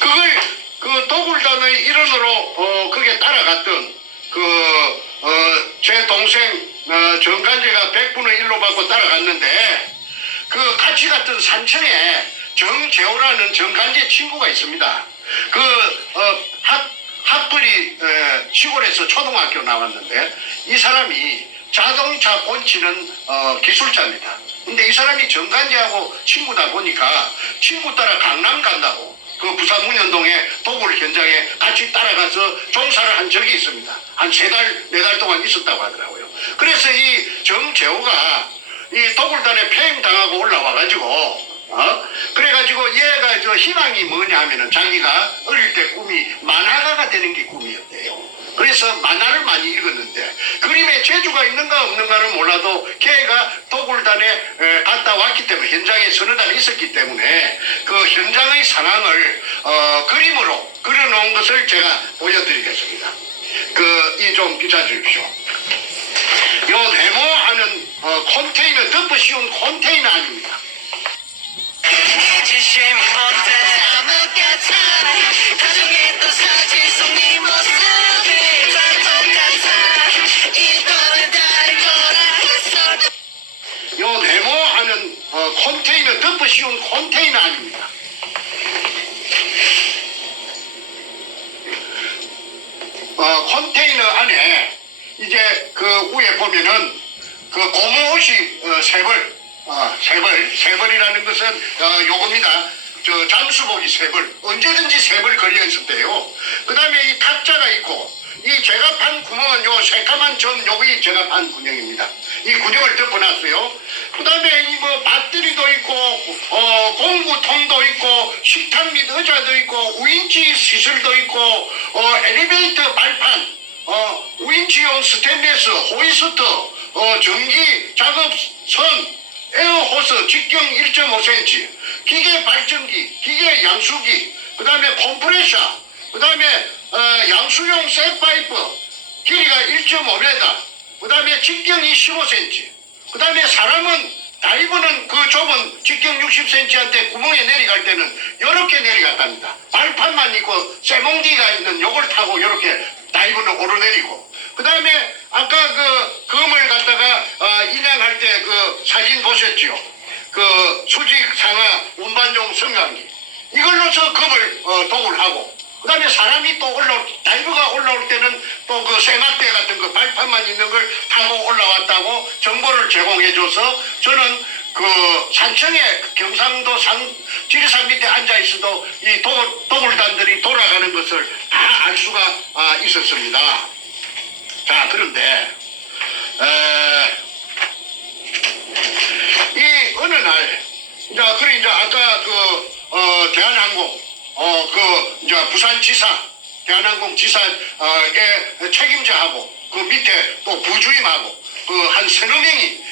그걸 그 도굴단의 일원으로 거기에 따라갔던 제 동생 정간제가 100분의 1로 받고 따라갔는데 그 같이 갔던 산청에 정재호라는 정간제 친구가 있습니다. 학벌이 시골에서 초등학교 나왔는데 이 사람이 자동차 곤치는 기술자입니다. 근데 이 사람이 정간제하고 친구다 보니까 친구 따라 강남 간다고 그 부산 문현동에 도굴 현장에 같이 따라가서 종사를 한 적이 있습니다. 한 3달, 4달 동안 있었다고 하더라고요. 그래서 이 정재호가 이 도굴단에 폐행당하고 올라와가지고 그래가지고 얘가 희망이 뭐냐 하면은 자기가 어릴 때 꿈이 만화가가 되는 게 꿈이었대요. 그래서 만화를 많이 읽었는데 그림에 재주가 있는가 없는가는 몰라도 걔가 도굴단에 갔다 왔기 때문에 현장에 서너 달 있었기 때문에 그 현장의 상황을 그림으로 그려놓은 것을 제가 보여드리겠습니다. 이 좀 비춰주십시오. 요 네모하는 컨테이너 덮어 씌운 컨테이너 아닙니다. 요 네모하는 컨테이너 덮어 씌운 컨테이너 아닙니다. 컨테이너 안에 이제 그 위에 보면은 그 고무옷이 세 벌이라는 것은 요겁니다. 잠수복이 3벌, 언제든지 3벌 걸려 있었대요. 그 다음에 이 탁자가 있고, 이 제가 판 구멍은 요 새까만 점 요기 제가 판 구멍입니다. 이 구멍을 덮어놨어요. 그 다음에 이 밧데리도 있고, 공구통도 있고, 식탁 및 의자도 있고, 우인치 시설도 있고, 엘리베이터 발판, 우인치용 스테인리스, 호이스터, 전기 작업선, 에어호스 직경 1.5cm, 기계 발전기, 기계 양수기, 그 다음에 컴프레셔, 그 다음에 양수용 쇠파이프, 길이가 1.5m, 그 다음에 직경이 15cm, 그 다음에 사람은 다이버는 그 좁은 직경 60cm한테 구멍에 내려갈 때는 이렇게 내려갔답니다. 발판만 있고 쇠몽디가 있는 요걸 타고 이렇게 다이버는 오르내리고, 그 다음에 아까 그 검을 갖다가 인양할 때 그 사진 보셨죠? 그 수직 상하 운반용 성강기 이걸로서 검을 도굴하고, 그 다음에 사람이 또 다이버가 올라올 때는 또 그 쇠막대 같은 그 발판만 있는 걸 타고 올라왔다고 정보를 제공해줘서 저는 그 산청에 경상도 지리산 밑에 앉아 있어도 이 도굴단들이 돌아가는 것을 다 알 수가 있었습니다. 자, 그런데 이 어느 날 이제 아까 대한항공 이제 부산지사 대한항공 지사의 책임자하고 그 밑에 또 부주임하고 한 3, 4명이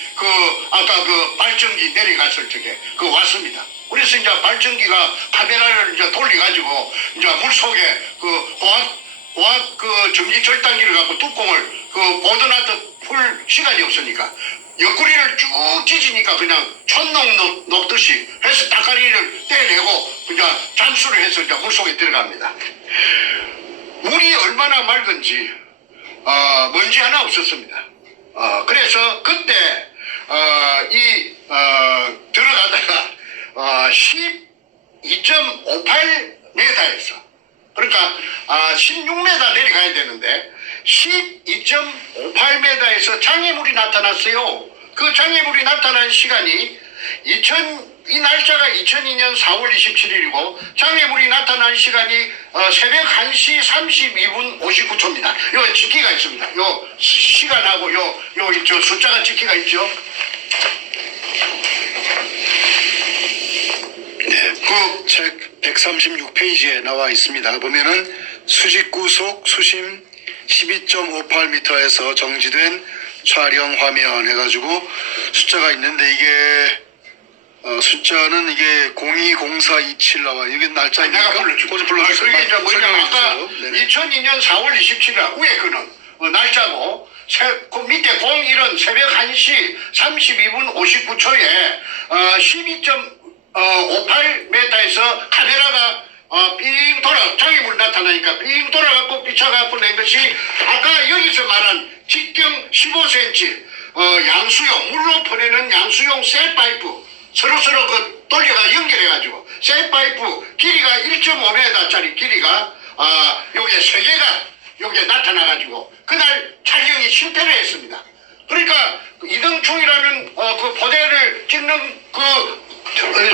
아까 발전기 내려갔을 적에 왔습니다. 그래서 이제 발전기가 카메라를 이제 돌려가지고 이제 물속에 고압 전기 절단기를 갖고 뚜껑을 보드나트 풀 시간이 없으니까 옆구리를 쭉 찢으니까 그냥 촛농 녹듯이 해서 따까리를 떼내고 그냥 잠수를 해서 이제 물속에 들어갑니다. 물이 얼마나 맑은지 먼지 하나 없었습니다. 그래서 그때 들어가다가 12.58m에서 그러니까 16m 내려가야 되는데 12.58m에서 장애물이 나타났어요. 그 장애물이 나타난 시간이 이 날짜가 2002년 4월 27일이고 장애물이 나타난 시간이 새벽 1시 32분 59초입니다. 요 찍기가 있습니다. 요 시간하고 저 숫자가 찍기가 있죠. 그 책 136페이지에 나와 있습니다. 보면은 수직구속 수심 12.58m에서 정지된 촬영 화면 해가지고 숫자가 있는데 이게 숫자는 이게 020427 나와. 이게 날짜입니까? 내가 불러줄게. 불러주세요. 그게 이제 뭐냐면 설명해 아까 주세요. 네네. 2002년 4월 27일 위에 거는 날짜고 그 밑에 01은 새벽 1시 32분 59초에 12.58m에서 카메라가 삥 장애물 나타나니까 삥 돌아갖고 삐쳐갖고 낸 것이 아까 여기서 말한 직경 15cm 양수용 물로 퍼내는 양수용 셀파이프 서로 그 돌려가 연결해가지고 셀파이프 길이가 1.5m짜리 길이가 요게 세 개가 요게 나타나가지고 그날 촬영이 실패를 했습니다. 그러니까 이등충이라는 그 포대를 찍는 그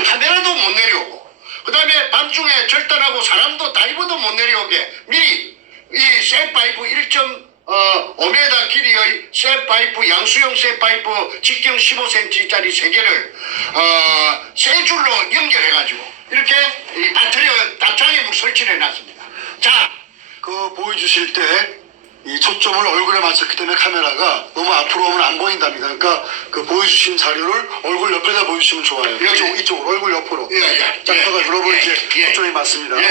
카메라도 못 내려오고 그 다음에 밤중에 절단하고 사람도 다이버도 못 내려오게 미리 이 셀파이프 1.5m 길이의 셀파이프 양수용 셀파이프 직경 15cm짜리 세 개를 세 줄로 연결해가지고 이렇게 이 장애물 설치를 해놨습니다. 자, 그 보여주실 때 이 초점을 얼굴에 맞췄기 때문에 카메라가 너무 앞으로 오면 안 보인답니다. 그러니까 그 보여주신 자료를 얼굴 옆에다 보여주시면 좋아요. 이쪽 얼굴 옆으로. 예. 짝다가 여러분 이제 예. 초점이 맞습니다. 예.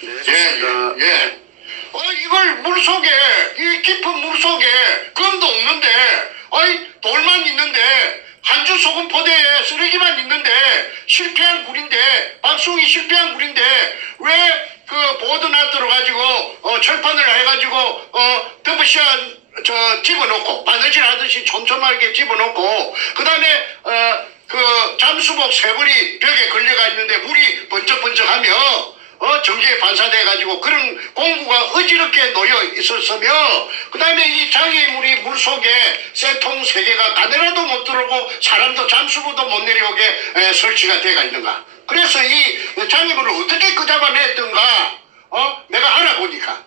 네, 좋습니다. 예. 이걸 물속에, 이 깊은 물속에 검도 없는데, 돌만 있는데, 한주 소금 포대에 쓰레기만 있는데, 실패한 굴인데, 박송이 실패한 굴인데, 왜 그 보드 놔들어 가지고, 철판을 해가지고, 더블샷, 집어넣고, 바느질 하듯이 촘촘하게 집어넣고, 그 다음에, 그 잠수복 세 벌이 벽에 걸려가 있는데, 물이 번쩍번쩍하며, 전기에 반사돼가지고 그런 공구가 어지럽게 놓여 있었으며 그 다음에 이 장애물이 물속에 쇠통 세 개가 카메라도 못 들어오고 사람도 잠수부도 못 내려오게 설치가 돼가 있는가. 그래서 이 장애물을 어떻게 끄잡아냈던가 내가 알아보니까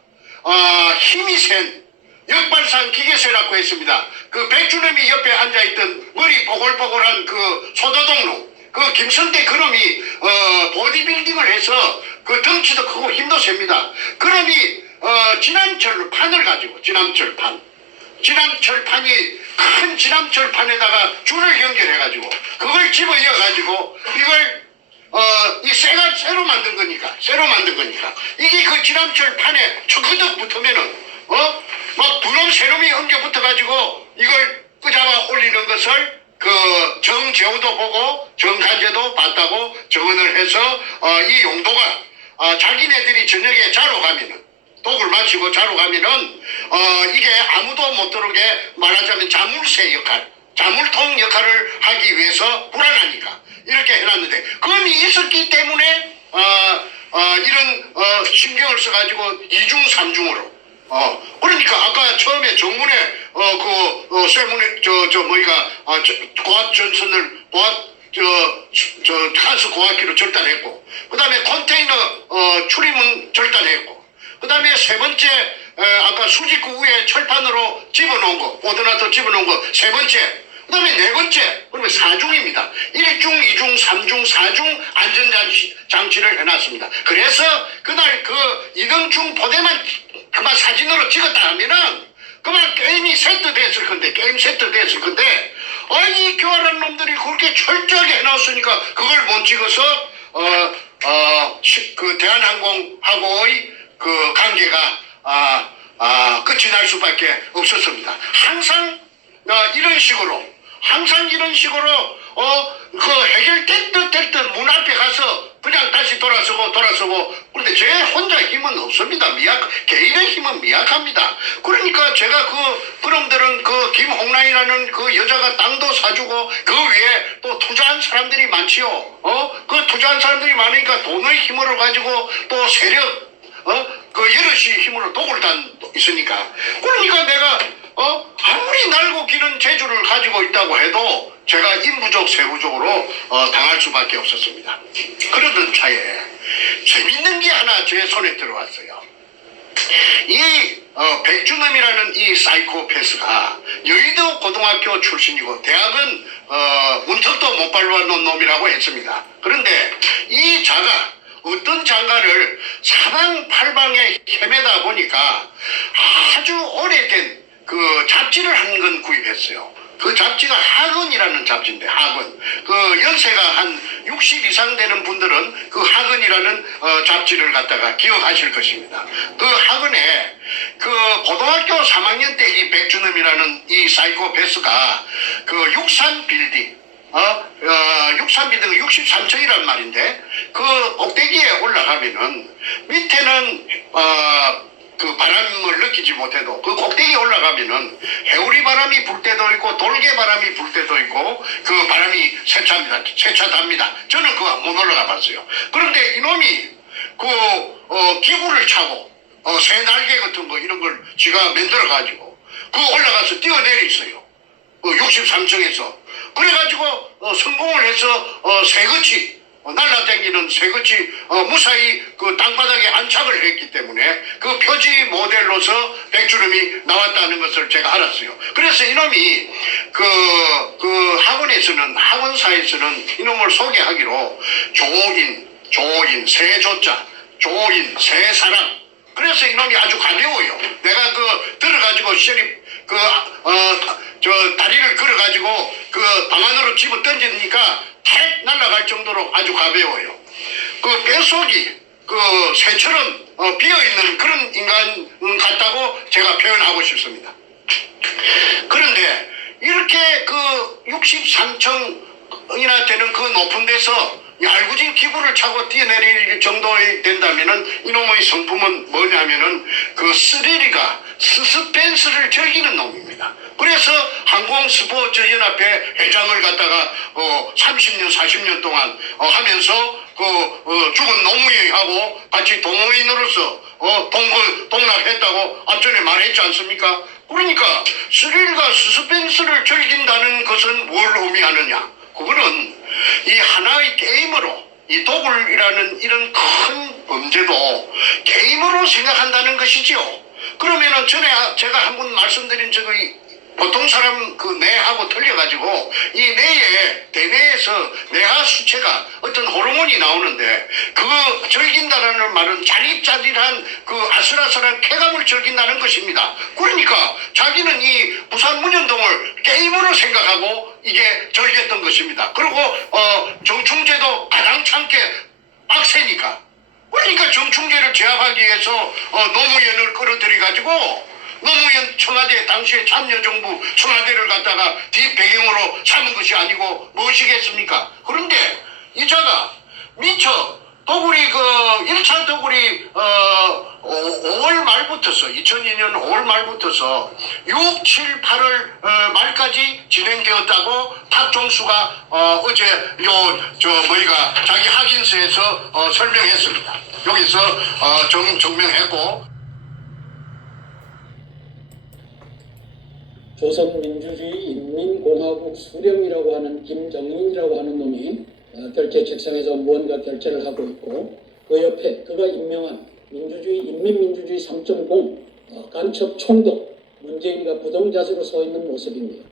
힘이 센 역발상 기계쇠라고 했습니다. 그 백주놈이 옆에 앉아있던 머리 뽀글뽀글한 그 소도동로 그 김성대 그놈이 보디빌딩을 해서 그 덩치도 크고 힘도 셉니다. 그놈이 진암철판을 가지고 진암철판이 큰 진암철판에다가 줄을 연결해가지고 그걸 집어이어가지고 이걸 이 쇠로 만든 거니까 이게 그 진암철판에 척그덕 붙으면은 막 두 놈 세 놈이 엉겨 붙어가지고 이걸 끄잡아 올리는 것을 그 정재호도 보고 정간제도 봤다고 정언을 해서 이 용도가 자기네들이 저녁에 자러 가면은 독을 마시고 자러 가면은 이게 아무도 못 들어오게 말하자면 자물쇠 역할 자물통 역할을 하기 위해서 불안하니까 이렇게 해놨는데 검이 있었기 때문에 이런 신경을 써가지고 이중 삼중으로 그러니까 아까 처음에 정문에 쇠문에 고압 전선을 가스 고압기로 절단했고 그 다음에 컨테이너 출입문 절단했고 그 다음에 세 번째 아까 수직구 위에 철판으로 집어넣은 거 보드나트 집어넣은 거 세 번째 그 다음에 네 번째 그러면 4중입니다. 1중, 2중, 3중, 4중 안전장치를 해놨습니다. 그래서 그날 그 이등충 포대만 그만 사진으로 찍었다 하면은 그만 게임이 세트됐을 건데 이 교활한 놈들이 그렇게 철저하게 해놨으니까 그걸 못 찍어서 그 대한항공하고의 그 관계가 끝이 날 수밖에 없었습니다. 항상 이런 식으로 그 해결됐든 됐든 문 앞에 가서 그냥 다시 돌아서고 그런데 제 혼자 힘은 없습니다. 개인의 힘은 미약합니다. 그러니까 제가 그놈들은 그 김홍란이라는 그 여자가 땅도 사주고 그 위에 또 투자한 사람들이 많지요. 그 투자한 사람들이 많으니까 돈의 힘으로 가지고 또 세력 그 여럿이 힘으로 독을 단 있으니까 그러니까 내가 아무리 날고 기는 재주를 가지고 있다고 해도 제가 인부족 세부족으로 당할 수밖에 없었습니다. 그러던 차에 재밌는 게 하나 제 손에 들어왔어요. 이 백준엄이라는 이 사이코패스가 여의도 고등학교 출신이고 대학은 문턱도 못 밟아놓은 놈이라고 했습니다. 그런데 이 자가 어떤 장가를 사방팔방에 헤매다 보니까 아주 오래된 그 잡지를 한 권 구입했어요. 그 잡지가 학언이라는 잡지인데 학언. 그 연세가 한 60 이상 되는 분들은 그 학언이라는 잡지를 갖다가 기억하실 것입니다. 그 학언에 그 고등학교 3학년 때 이 백준엄이라는 이 사이코패스가 그 63 빌딩 63빌딩 63층이란 말인데 그 꼭대기에 올라가면은 밑에는 그 바람을 느끼지 못해도 그 꼭대기에 올라가면은 해오리 바람이 불 때도 있고 돌개 바람이 불 때도 있고 그 바람이 세차답니다. 저는 그거 못 올라가 봤어요. 그런데 이놈이 그 기구를 차고 새 날개 같은 거 이런 걸 지가 만들어 가지고 그 올라가서 뛰어내렸어요. 63층에서 그래가지고 성공을 해서 새같이 날라다니는 새같이 무사히 그 땅바닥에 안착을 했기 때문에 그 표지 모델로서 백준엄이 나왔다는 것을 제가 알았어요. 그래서 이놈이 그 학원에서는 학원사에서는 이놈을 소개하기로 조인 새조자 조인 새사람 그래서 이놈이 아주 가벼워요. 내가 들어가지고 시절이 저 다리를 걸어가지고 그 방 안으로 집어 던지니까 탁 날아갈 정도로 아주 가벼워요. 그 뼛속이 그 새처럼 비어있는 그런 인간 같다고 제가 표현하고 싶습니다. 그런데 이렇게 그 63층이나 되는 그 높은 데서 얄궂은 기구를 차고 뛰어내릴 정도 된다면은 이놈의 성품은 뭐냐면은 그 스릴이가 스스펜스를 즐기는 놈입니다. 그래서 항공스포츠연합회 회장을 갖다가 30년 40년 동안 하면서 죽은 노무현하고 같이 동호인으로서 동락했다고 앞전에 말했지 않습니까? 그러니까 스릴과 스스펜스를 즐긴다는 것은 뭘 의미하느냐? 그거는 이 하나의 게임으로 이 도굴이라는 이런 큰 범죄도 게임으로 생각한다는 것이지요. 그러면은 전에 제가 한번 말씀드린 적이 보통 사람 그 뇌하고 틀려가지고 이 뇌에 대뇌에서 뇌하 수체가 어떤 호르몬이 나오는데 그거 즐긴다라는 말은 짜릿짜릿한 그 아슬아슬한 쾌감을 즐긴다는 것입니다. 그러니까 자기는 이 부산 문현동을 게임으로 생각하고 이게 즐겼던 것입니다. 그리고 정충제도 가장 참게 빡세니까 그러니까 정충제를 제압하기 위해서 노무현을 끌어들여가지고 노무현 청와대 당시에 참여정부 청와대를 갖다가 뒷배경으로 삼은 것이 아니고 무엇이겠습니까? 그런데 이자가 미처 도굴이 1차 도굴이 5월 말부터서 2002년 5월 말부터서 6, 7, 8월 말까지 진행되었다고 탁종수가 어제 자기 확인서에서 설명했습니다. 여기서 증명했고 조선민주주의 인민공화국 수령이라고 하는 김정인이라고 하는 놈이 결제 책상에서 무언가 결제를 하고 있고 그 옆에 그가 임명한 인민민주주의 3.0 간첩 총독 문재인과 부동자세로 서 있는 모습입니다.